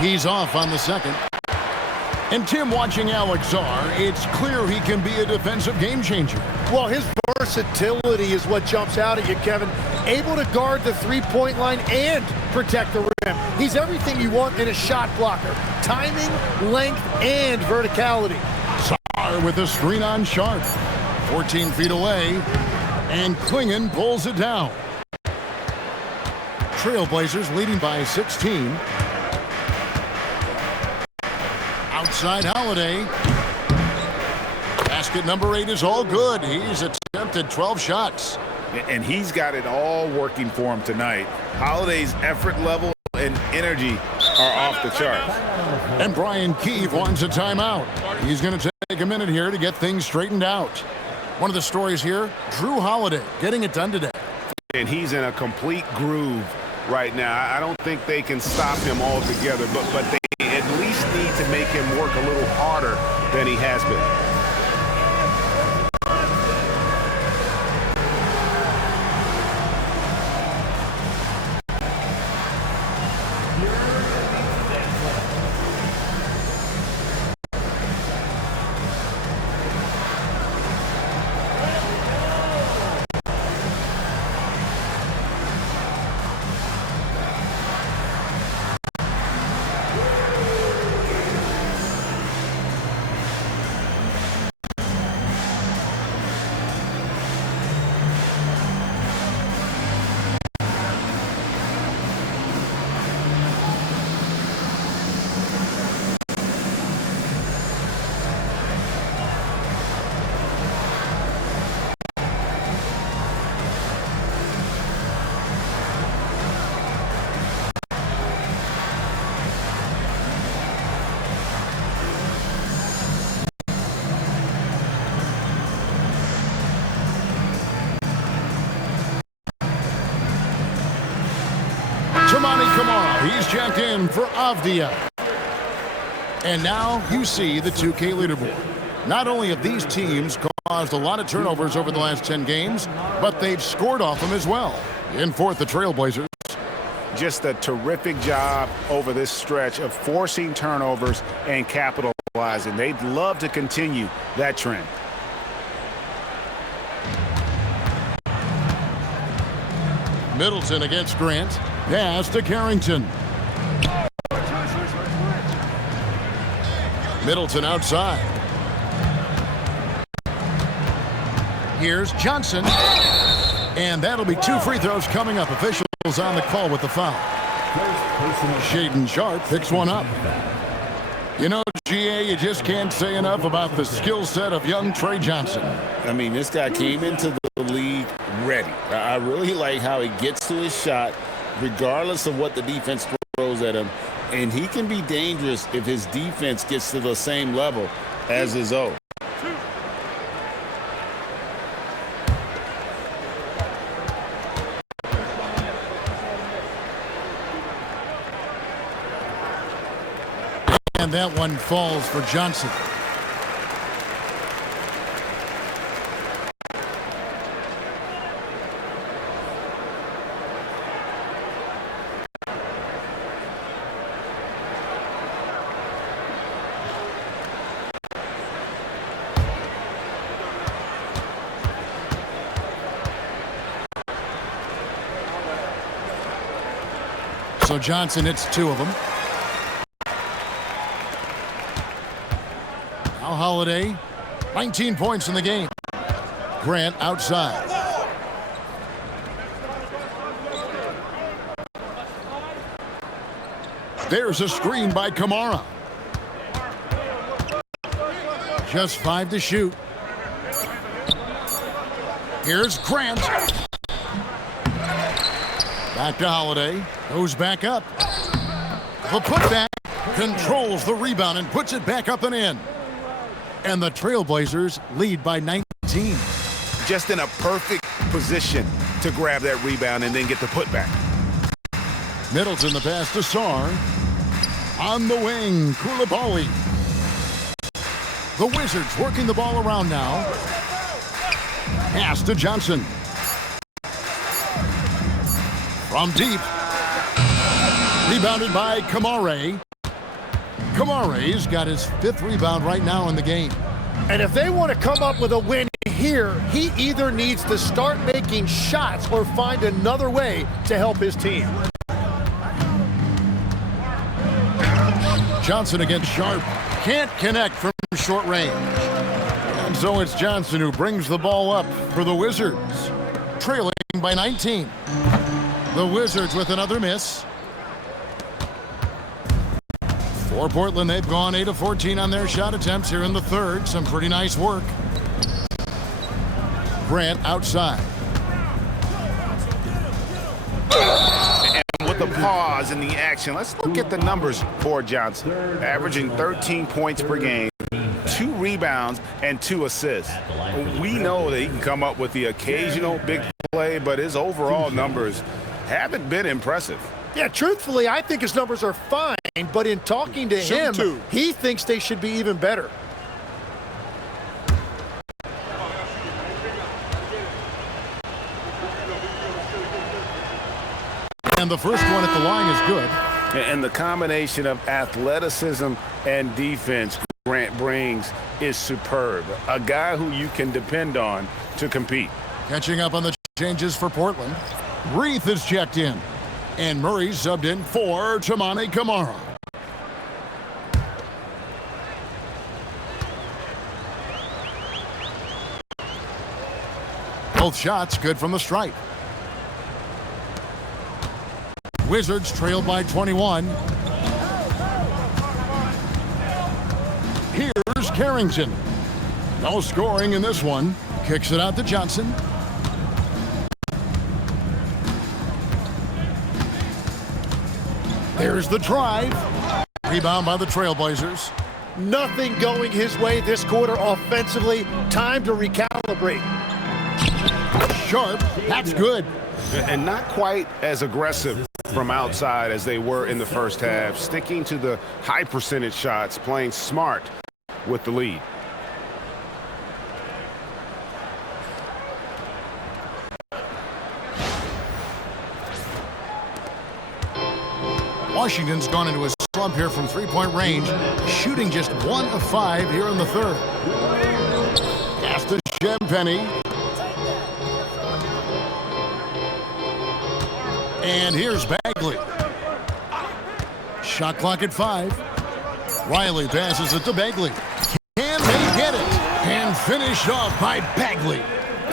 He's off on the second. And Tim, watching Alex Czar, it's clear he can be a defensive game changer. Well, his versatility is what jumps out at you, Kevin. Able to guard the three-point line and protect the rim. He's everything you want in a shot blocker. Timing, length, and verticality. Czar with a screen on Sharp. 14 feet away. And Klingon pulls it down. Trailblazers leading by 16. Outside Holiday. Basket number 8 is all good. He's attempted 12 shots. And he's got it all working for him tonight. Holiday's effort level and energy are off the charts. And Brian Keefe wants a timeout. He's going to take a minute here to get things straightened out. One of the stories here, Drew Holiday getting it done today. And he's in a complete groove right now. I don't think they can stop him altogether, but they at least need to make him work a little harder than he has been. Toumani Camara, he's checked in for Avdia. And now you see the 2K leaderboard. Not only have these teams caused a lot of turnovers over the last 10 games, but they've scored off them as well. In fourth, the Trailblazers. Just a terrific job over this stretch of forcing turnovers and capitalizing. They'd love to continue that trend. Middleton against Grant. Pass to Carrington. Middleton outside. Here's Johnson. And that'll be 2 free throws coming up. Officials on the call with the foul. Shaedon Sharp picks one up. You know, GA, you just can't say enough about the skill set of young Trey Johnson. I mean, this guy came into the league ready. I really like how he gets to his shot, regardless of what the defense throws at him. And he can be dangerous if his defense gets to the same level as his own. And that one falls for Johnson. So Johnson hits 2 of them. Now Holiday, 19 points in the game. Grant outside. There's a screen by Kamara. Just 5 to shoot. Here's Grant. Back to Holiday. Goes back up. The putback controls the rebound and puts it back up and in. And the Trailblazers lead by 19. Just in a perfect position to grab that rebound and then get the putback. Middleton the pass to Sarr. On the wing, Koulibaly. The Wizards working the ball around now. Pass to Johnson. From deep. Rebounded by Kamara. Kamara's got his 5th rebound right now in the game. And if they want to come up with a win here, he either needs to start making shots or find another way to help his team. Johnson against Sharp. Can't connect from short range. And so it's Johnson who brings the ball up for the Wizards. Trailing by 19. The Wizards with another miss. For Portland, they've gone 8 of 14 on their shot attempts here in the third. Some pretty nice work. Grant outside. And with the pause in the action, let's look at the numbers for Johnson. Averaging 13 points per game, 2 rebounds, and 2 assists. We know that he can come up with the occasional big play, but his overall numbers haven't been impressive. Yeah, truthfully, I think his numbers are fine, but in talking to him, he thinks they should be even better. And the first one at the line is good. And the combination of athleticism and defense Grant brings is superb. A guy who you can depend on to compete. Catching up on the changes for Portland. Reith is checked in. And Murray subbed in for Toumani Camara. Both shots good from the stripe. Wizards trailed by 21. Here's Carrington. No scoring in this one. Kicks it out to Johnson. There's the drive. Rebound by the Trailblazers. Nothing going his way this quarter offensively. Time to recalibrate. Sharp, that's good. And not quite as aggressive from outside as they were in the first half. Sticking to the high percentage shots, playing smart with the lead. Washington's gone into a slump here from three-point range, shooting just 1 of 5 here in the third. Pass to Champagnie. And here's Bagley. Shot clock at 5. Riley passes it to Bagley. Can they get it? And finished off by Bagley.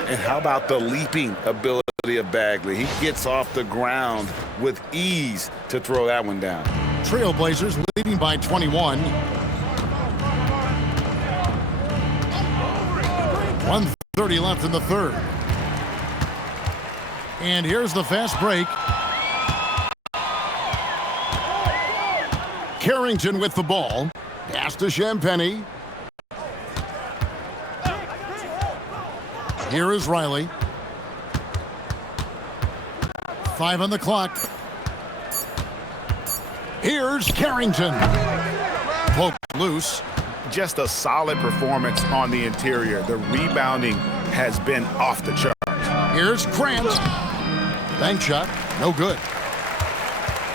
And how about the leaping ability of Bagley? He gets off the ground with ease to throw that one down. Trailblazers leading by 21. 1:30 left in the third. And here's the fast break. Carrington with the ball. Pass to Champagnie. Here is Riley. 5 on the clock. Here's Carrington. Poked loose. Just a solid performance on the interior. The rebounding has been off the chart. Here's Grant. Bank shot, no good.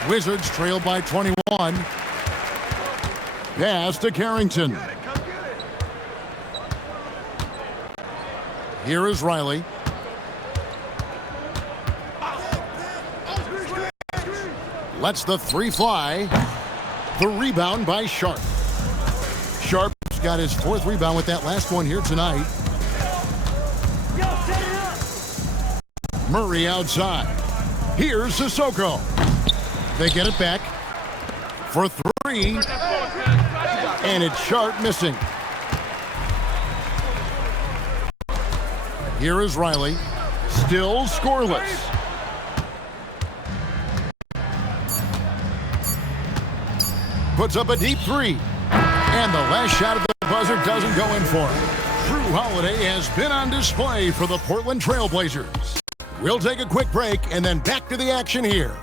Wizards trail by 21. Pass to Carrington. Here is Riley. Lets the three fly. The rebound by Sharp. Sharp's got his 4th rebound with that last one here tonight. Murray outside. Here's Sissoko. They get it back for 3. And it's Sharp missing. Here is Riley. Still scoreless. Puts up a deep 3. And the last shot of the buzzer doesn't go in for him. Drew Holiday has been on display for the Portland Trail Blazers. We'll take a quick break and then back to the action here.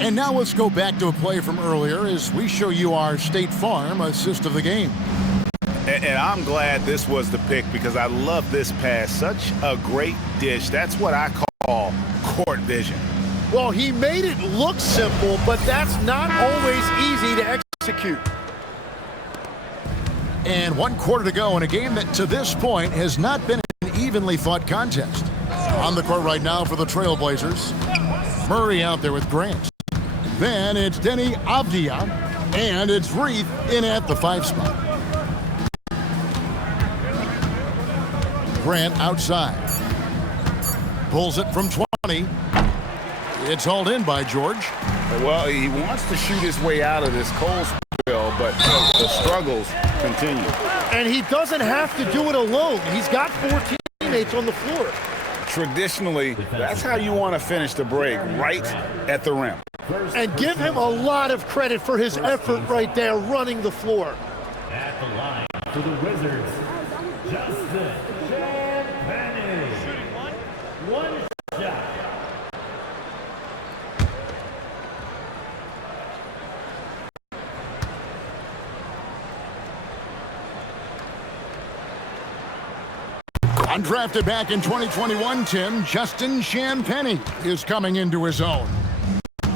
And now let's go back to a play from earlier as we show you our State Farm assist of the game. And I'm glad this was the pick because I love this pass. Such a great dish. That's what I call court vision. Well, he made it look simple, but that's not always easy to execute. And 1 quarter to go in a game that to this point has not been an evenly fought contest. On the court right now for the Trailblazers. Murray out there with Grant. Then it's Denny Avdia, and it's Reith in at the 5 spot. Grant outside. Pulls it from 20. It's hauled in by George. Well, he wants to shoot his way out of this cold spell, but the struggles continue. And he doesn't have to do it alone. He's got 4 teammates on the floor. Traditionally, that's how you want to finish the break, right at the rim. And give him a lot of credit for his effort right there running the floor. At the line for the Wizards, Justin Champagnie. Shooting 1 shot. Undrafted back in 2021, Tim, Justin Champagnie is coming into his own.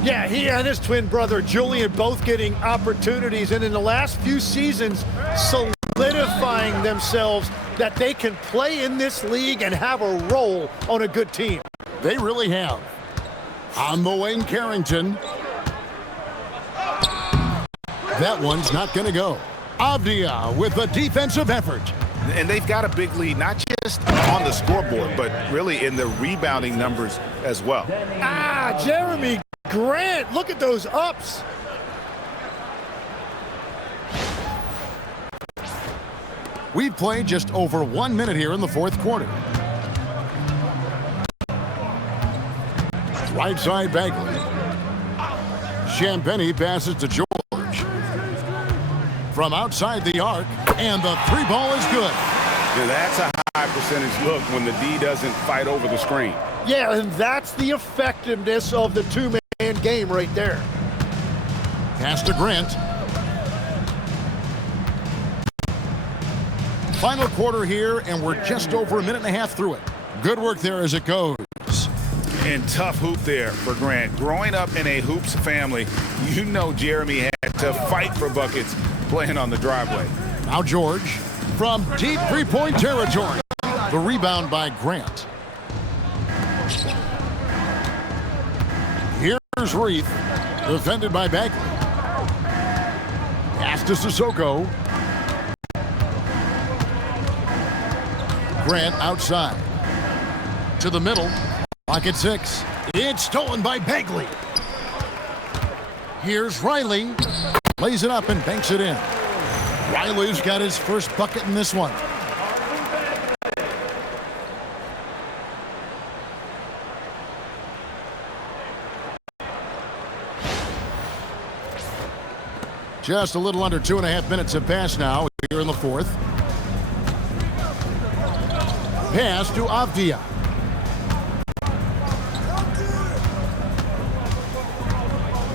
Yeah, he and his twin brother Julian both getting opportunities, and in the last few seasons solidifying themselves that they can play in this league and have a role on a good team. They really have. On the wing, Carrington. That one's not going to go. Avdia with the defensive effort. And they've got a big lead, not just on the scoreboard, but really in the rebounding numbers as well. Jeremy Grant, look at those ups. We've played just over 1 minute here in the 4th quarter. Right side Bagley. Champagnie passes to George. From outside the arc, and the 3 ball is good. Yeah, that's a high percentage look when the D doesn't fight over the screen. Yeah, and that's the effectiveness of the 2-man game right there. Pass to Grant. Final quarter here, and we're just over 1.5 minutes through it. Good work there as it goes. And tough hoop there for Grant. Growing up in a hoops family, you know Jeremy had to fight for buckets playing on the driveway. Now George from deep 3-point territory. The rebound by Grant. Here's Reith, defended by Bagley. Pass to Sissoko. Grant outside. To the middle. Pocket 6. It's stolen by Bagley. Here's Riley. Lays it up and banks it in. Riley's got his first bucket in this one. Just a little under 2.5 minutes have passed now here in the 4th. Pass to Avdia.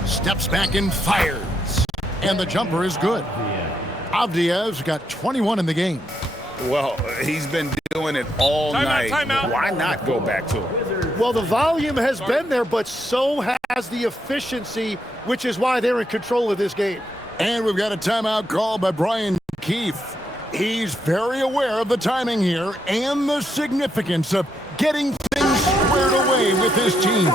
Steps back and fires. And the jumper is good. Avdia's got 21 in the game. Well, he's been doing it all night. Why not go back to it? Well, the volume has been there, but so has the efficiency, which is why they're in control of this game. And we've got a timeout called by Brian Keefe. He's very aware of the timing here and the significance of getting things squared away with his team.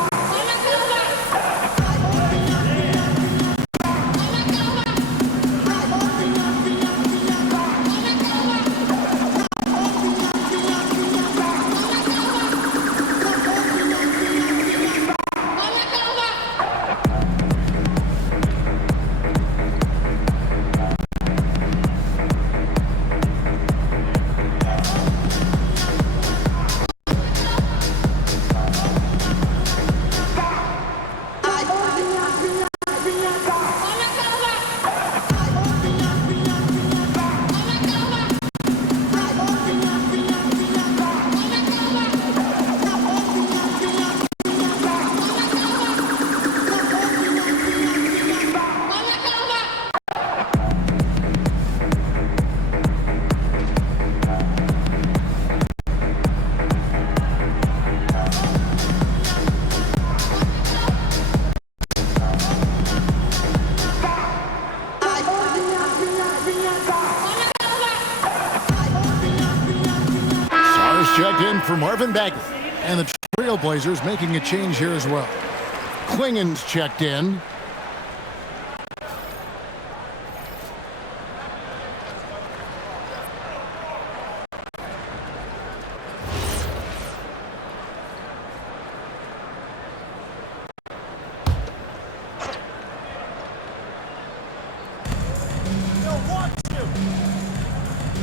Checked in for Marvin Bagley. And the Trailblazers making a change here as well. Klingen's checked in.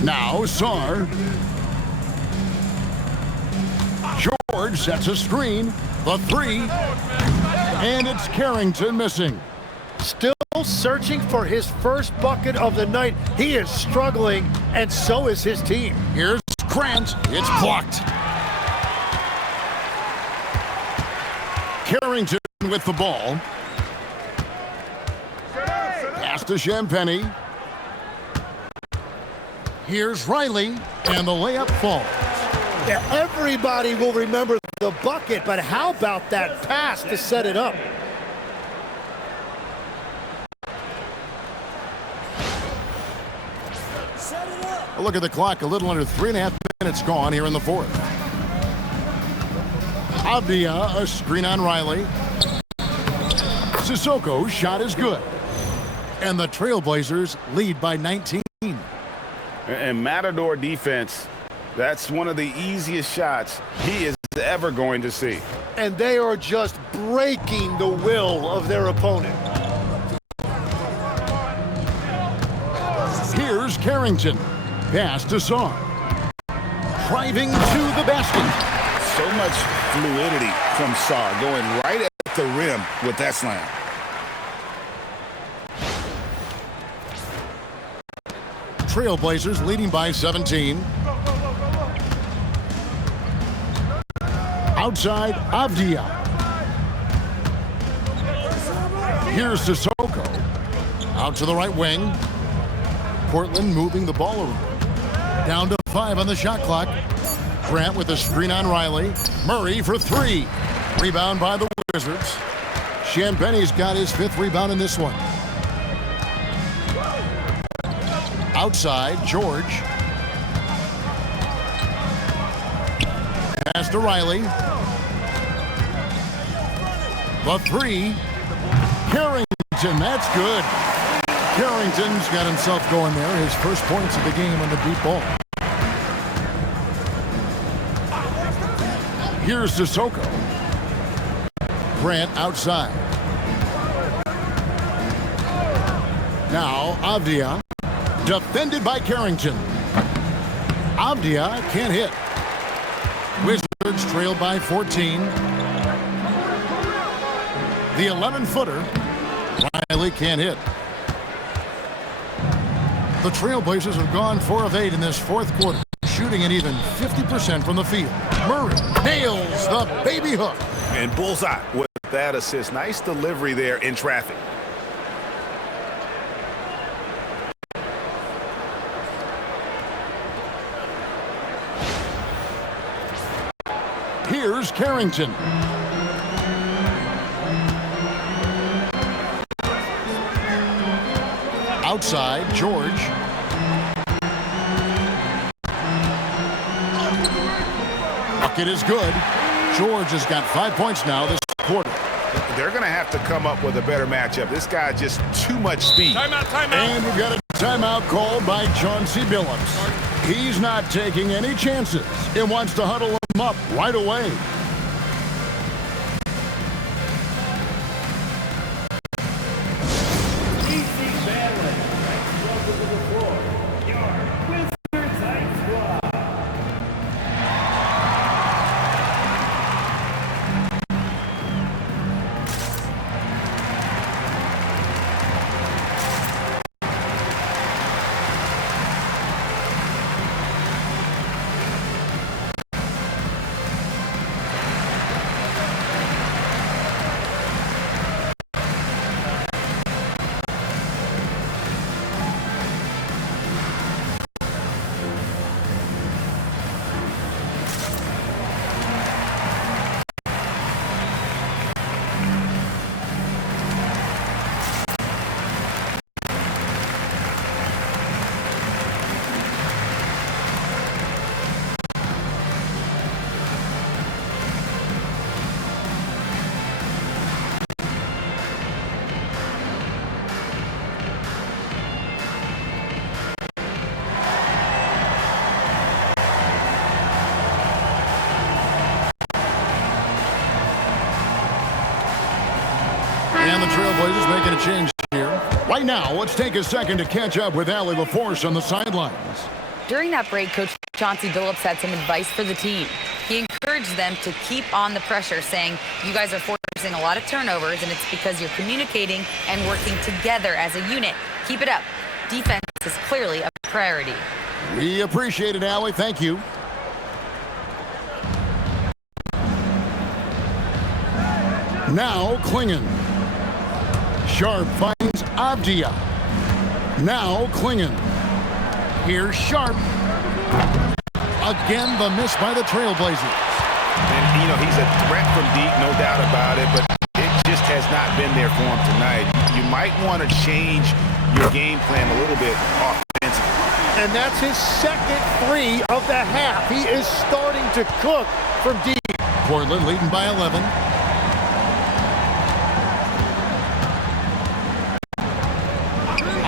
Now Sarr. George sets a screen, the three, and it's Carrington missing. Still searching for his first bucket of the night. He is struggling, and so is his team. Here's Grant. It's blocked. Carrington with the ball. Pass to Champagnie. Here's Riley, and the layup falls. Yeah, everybody will remember the bucket, but how about that pass to set it up? A look at the clock, a little under 3.5 minutes gone here in the fourth. Avdia, a screen on Riley. Sissoko's shot is good. And the Trailblazers lead by 19. And Matador defense, that's one of the easiest shots he is ever going to see. And they are just breaking the will of their opponent. Here's Carrington. Pass to Sarr. Driving to the basket. So much fluidity from Sarr, going right at the rim with that slam. Trailblazers leading by 17. Outside, Avdia. Here's Sissoko. Out to the right wing. Portland moving the ball around. Down to 5 on the shot clock. Grant with a screen on Riley. Murray for 3. Rebound by the Wizards. Champagnie's got his 5th rebound in this one. Outside, George. Pass to Riley. The 3. Carrington, that's good. Carrington's got himself going there. His first points of the game on the deep ball. Here's Sissoko. Grant outside. Now Avdia. Defended by Carrington. Avdia can't hit. Wizards trailed by 14. The 11-footer. Riley can't hit. The Trailblazers have gone 4 of 8 in this fourth quarter, shooting at even 50% from the field. Murray nails the baby hook. And bullseye with that assist. Nice delivery there in traffic. Here's Carrington. Outside, George. Bucket is good. George has got 5 points now this quarter. They're going to have to come up with a better matchup. This guy just too much speed. Timeout. And we've got a timeout called by Chauncey Billups. He's not taking any chances. He wants to huddle him up right away. And the Trailblazers making a change here. Right now, let's take a second to catch up with Allie LaForce on the sidelines. During that break, Coach Chauncey Billups had some advice for the team. He encouraged them to keep on the pressure, saying, you guys are forcing a lot of turnovers, and it's because you're communicating and working together as a unit. Keep it up. Defense is clearly a priority. We appreciate it, Allie. Thank you. Now, Klingon. Sharp finds Avdia. Now, Klingon. Here's Sharp. Again, the miss by the Trailblazers. And, you know, he's a threat from deep, no doubt about it, but it just has not been there for him tonight. You might want to change your game plan a little bit offensively. And that's his second three of the half. He is starting to cook from deep. Portland leading by 11.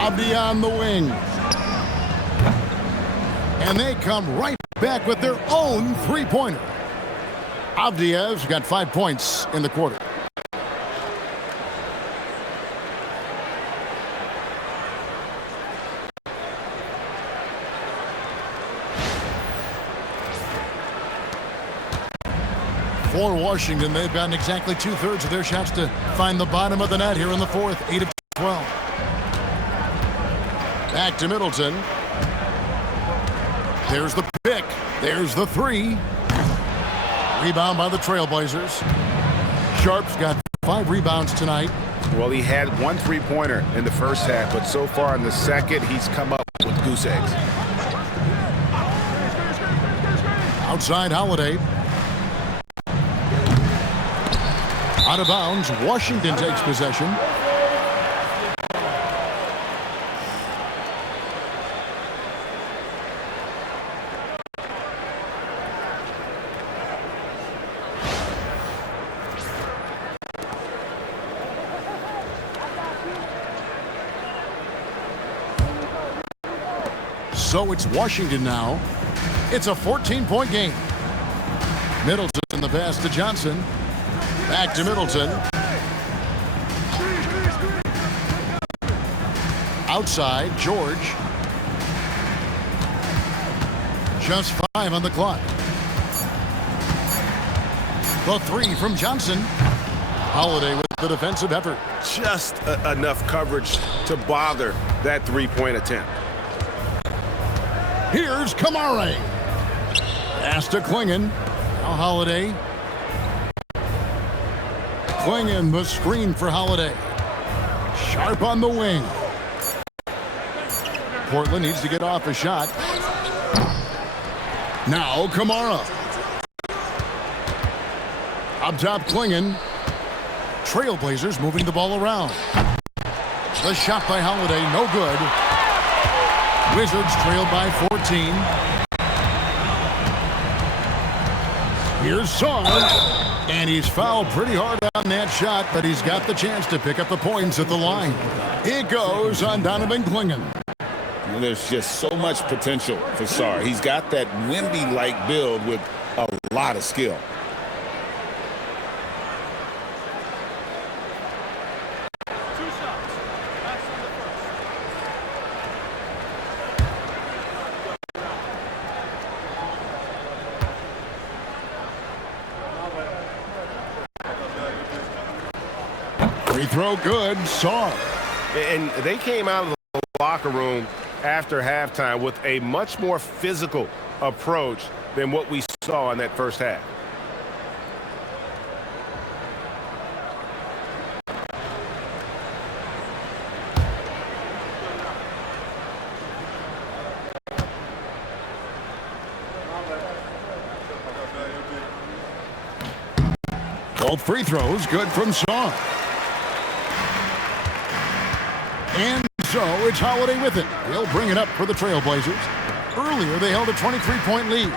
Avdia on the wing. And they come right back with their own three-pointer. Avdia's got 5 points in the quarter. For Washington, they've gotten exactly 2/3 of their shots to find the bottom of the net here in the fourth, 8 of 12. Back to Middleton. There's the pick. There's the three. Rebound by the Trailblazers. Sharp's got 5 rebounds tonight. Well, he had 1 3-pointer in the first half, but so far in the second, he's come up with goose eggs. Outside Holiday. Out of bounds. Washington takes possession. So it's Washington now. It's a 14-point game. Middleton in the pass to Johnson. Back to Middleton. Outside, George. Just 5 on the clock. The three from Johnson. Holiday with the defensive effort. Just enough coverage to bother that three-point attempt. Here's Kamare. Pass to Klingon. Now Holiday. Klingon, the screen for Holiday. Sharp on the wing. Portland needs to get off a shot. Now Kamara. Up top, Klingon. Trailblazers moving the ball around. The shot by Holiday, no good. Wizards trailed by 14. Here's Song. And he's fouled pretty hard on that shot, but he's got the chance to pick up the points at the line. It goes on Donovan Klingon. There's just so much potential for Sar. He's got that Wemby-like build with a lot of skill. Free throw good, Sar. And they came out of the locker room after halftime with a much more physical approach than what we saw in that first half. Both free throws good from Sar. And so it's Holiday with it. He'll bring it up for the Trailblazers. Earlier, they held a 23-point lead.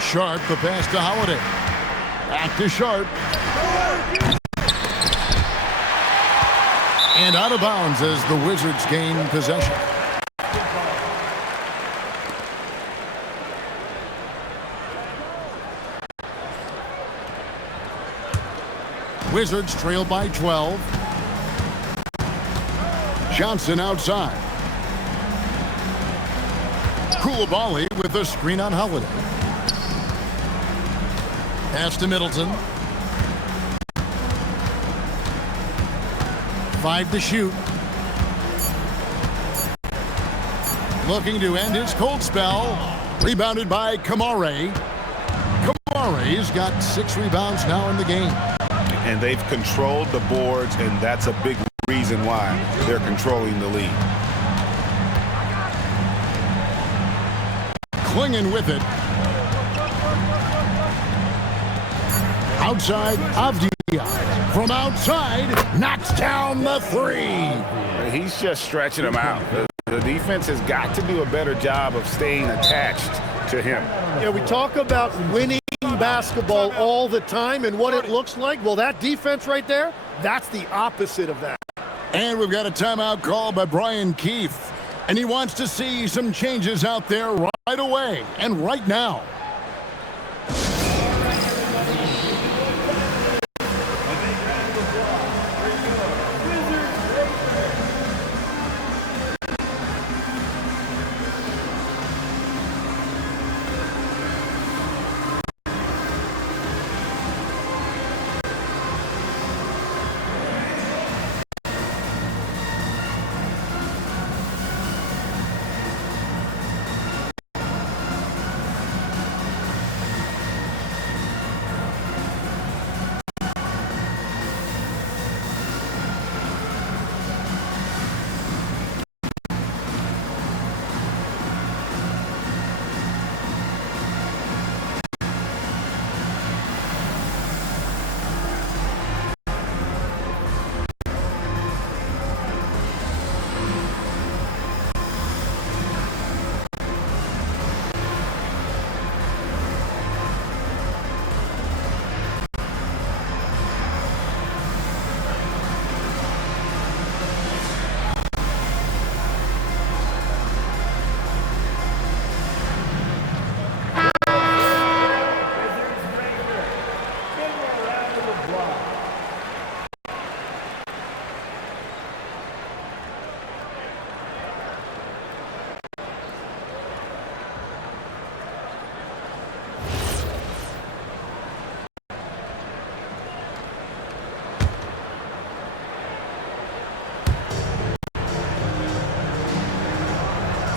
Sharp, the pass to Holiday. Back to Sharp. And out of bounds as the Wizards gain possession. Wizards trail by 12. Johnson outside. Koulibaly with a screen on Holiday. Pass to Middleton. 5 to shoot. Looking to end his cold spell. Rebounded by Kamare. Kamare's got 6 rebounds now in the game. And they've controlled the boards, and that's a big reason why they're controlling the lead. Klingon with it. Outside, Avdia. From outside, knocks down the 3. He's just stretching him out. The defense has got to do a better job of staying attached to him. Yeah, we talk about winning basketball all the time and what it looks like. Well, that defense right there, that's the opposite of that. And we've got a timeout call by Brian Keefe. And he wants to see some changes out there right away and right now.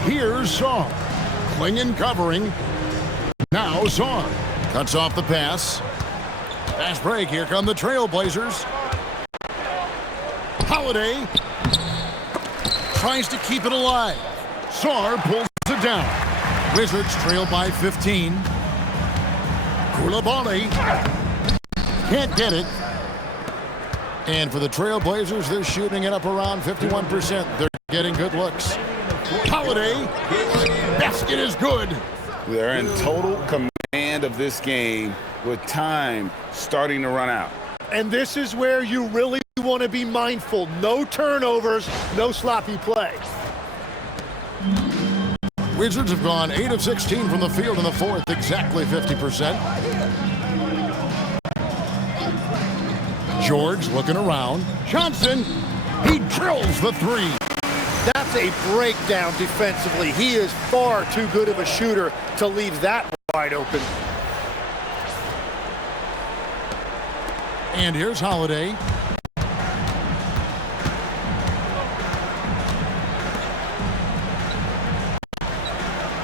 Here's Song. Klingon covering. Now Song. Cuts off the pass. Fast break. Here come the Trailblazers. Holiday tries to keep it alive. Sar pulls it down. Wizards trail by 15. Koulibaly can't get it. And for the Trailblazers, they're shooting it up around 51%. They're getting good looks. Holiday, basket is good. They're in total command of this game with time starting to run out. And this is where you really want to be mindful. No turnovers, no sloppy play. Wizards have gone 8 of 16 from the field in the fourth, exactly 50%. George looking around. Johnson, he drills the three. That's a breakdown defensively. He is far too good of a shooter to leave that wide open. And here's Holiday.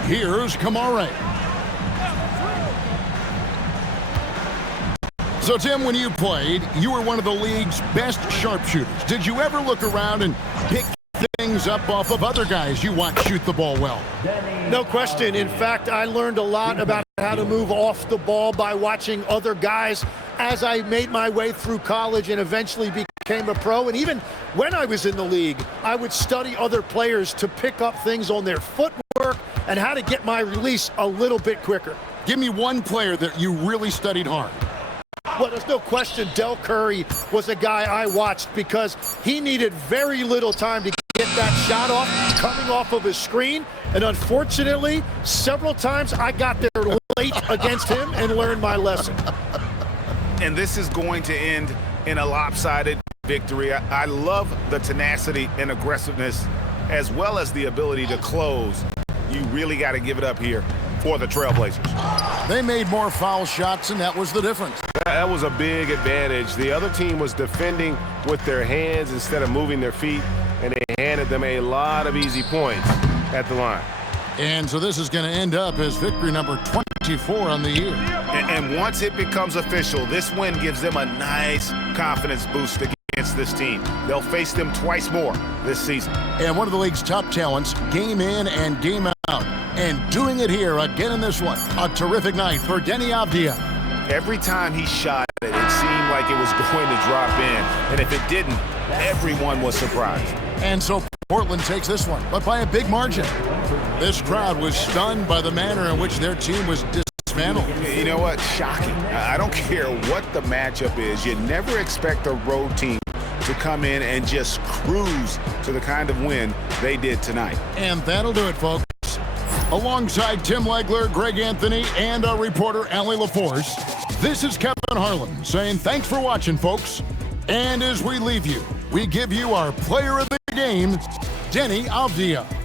Here's Kamara. So, Tim, when you played, you were one of the league's best sharpshooters. Did you ever look around and pick things up off of other guys you watch shoot the ball well? No question. In fact, I learned a lot about how to move off the ball by watching other guys as I made my way through college and eventually became a pro. And even when I was in the league, I would study other players to pick up things on their footwork and how to get my release a little bit quicker. Give me one player that you really studied hard. Well, there's no question Del Curry was a guy I watched because he needed very little time to get that shot off, coming off of his screen. And unfortunately, several times I got there late against him and learned my lesson. And this is going to end in a lopsided victory. I love the tenacity and aggressiveness as well as the ability to close. You really got to give it up here for the Trailblazers. They made more foul shots, and that was the difference. That was a big advantage. The other team was defending with their hands instead of moving their feet, and they handed them a lot of easy points at the line. And so this is going to end up as victory number 24 on the year. And once it becomes official, this win gives them a nice confidence boost against this team. They'll face them twice more this season. And one of the league's top talents, game in and game out. And doing it here again in this one. A terrific night for Deni Avdija. Every time he shot it, it seemed like it was going to drop in. And if it didn't, everyone was surprised. And so Portland takes this one, but by a big margin. This crowd was stunned by the manner in which their team was dismantled. You know what? Shocking. I don't care what the matchup is. You never expect a road team to come in and just cruise to the kind of win they did tonight. And that'll do it, folks. Alongside Tim Legler, Greg Anthony, and our reporter, Allie LaForce, this is Kevin Harlan saying thanks for watching, folks. And as we leave you, we give you our player of the game, Deni Avdija.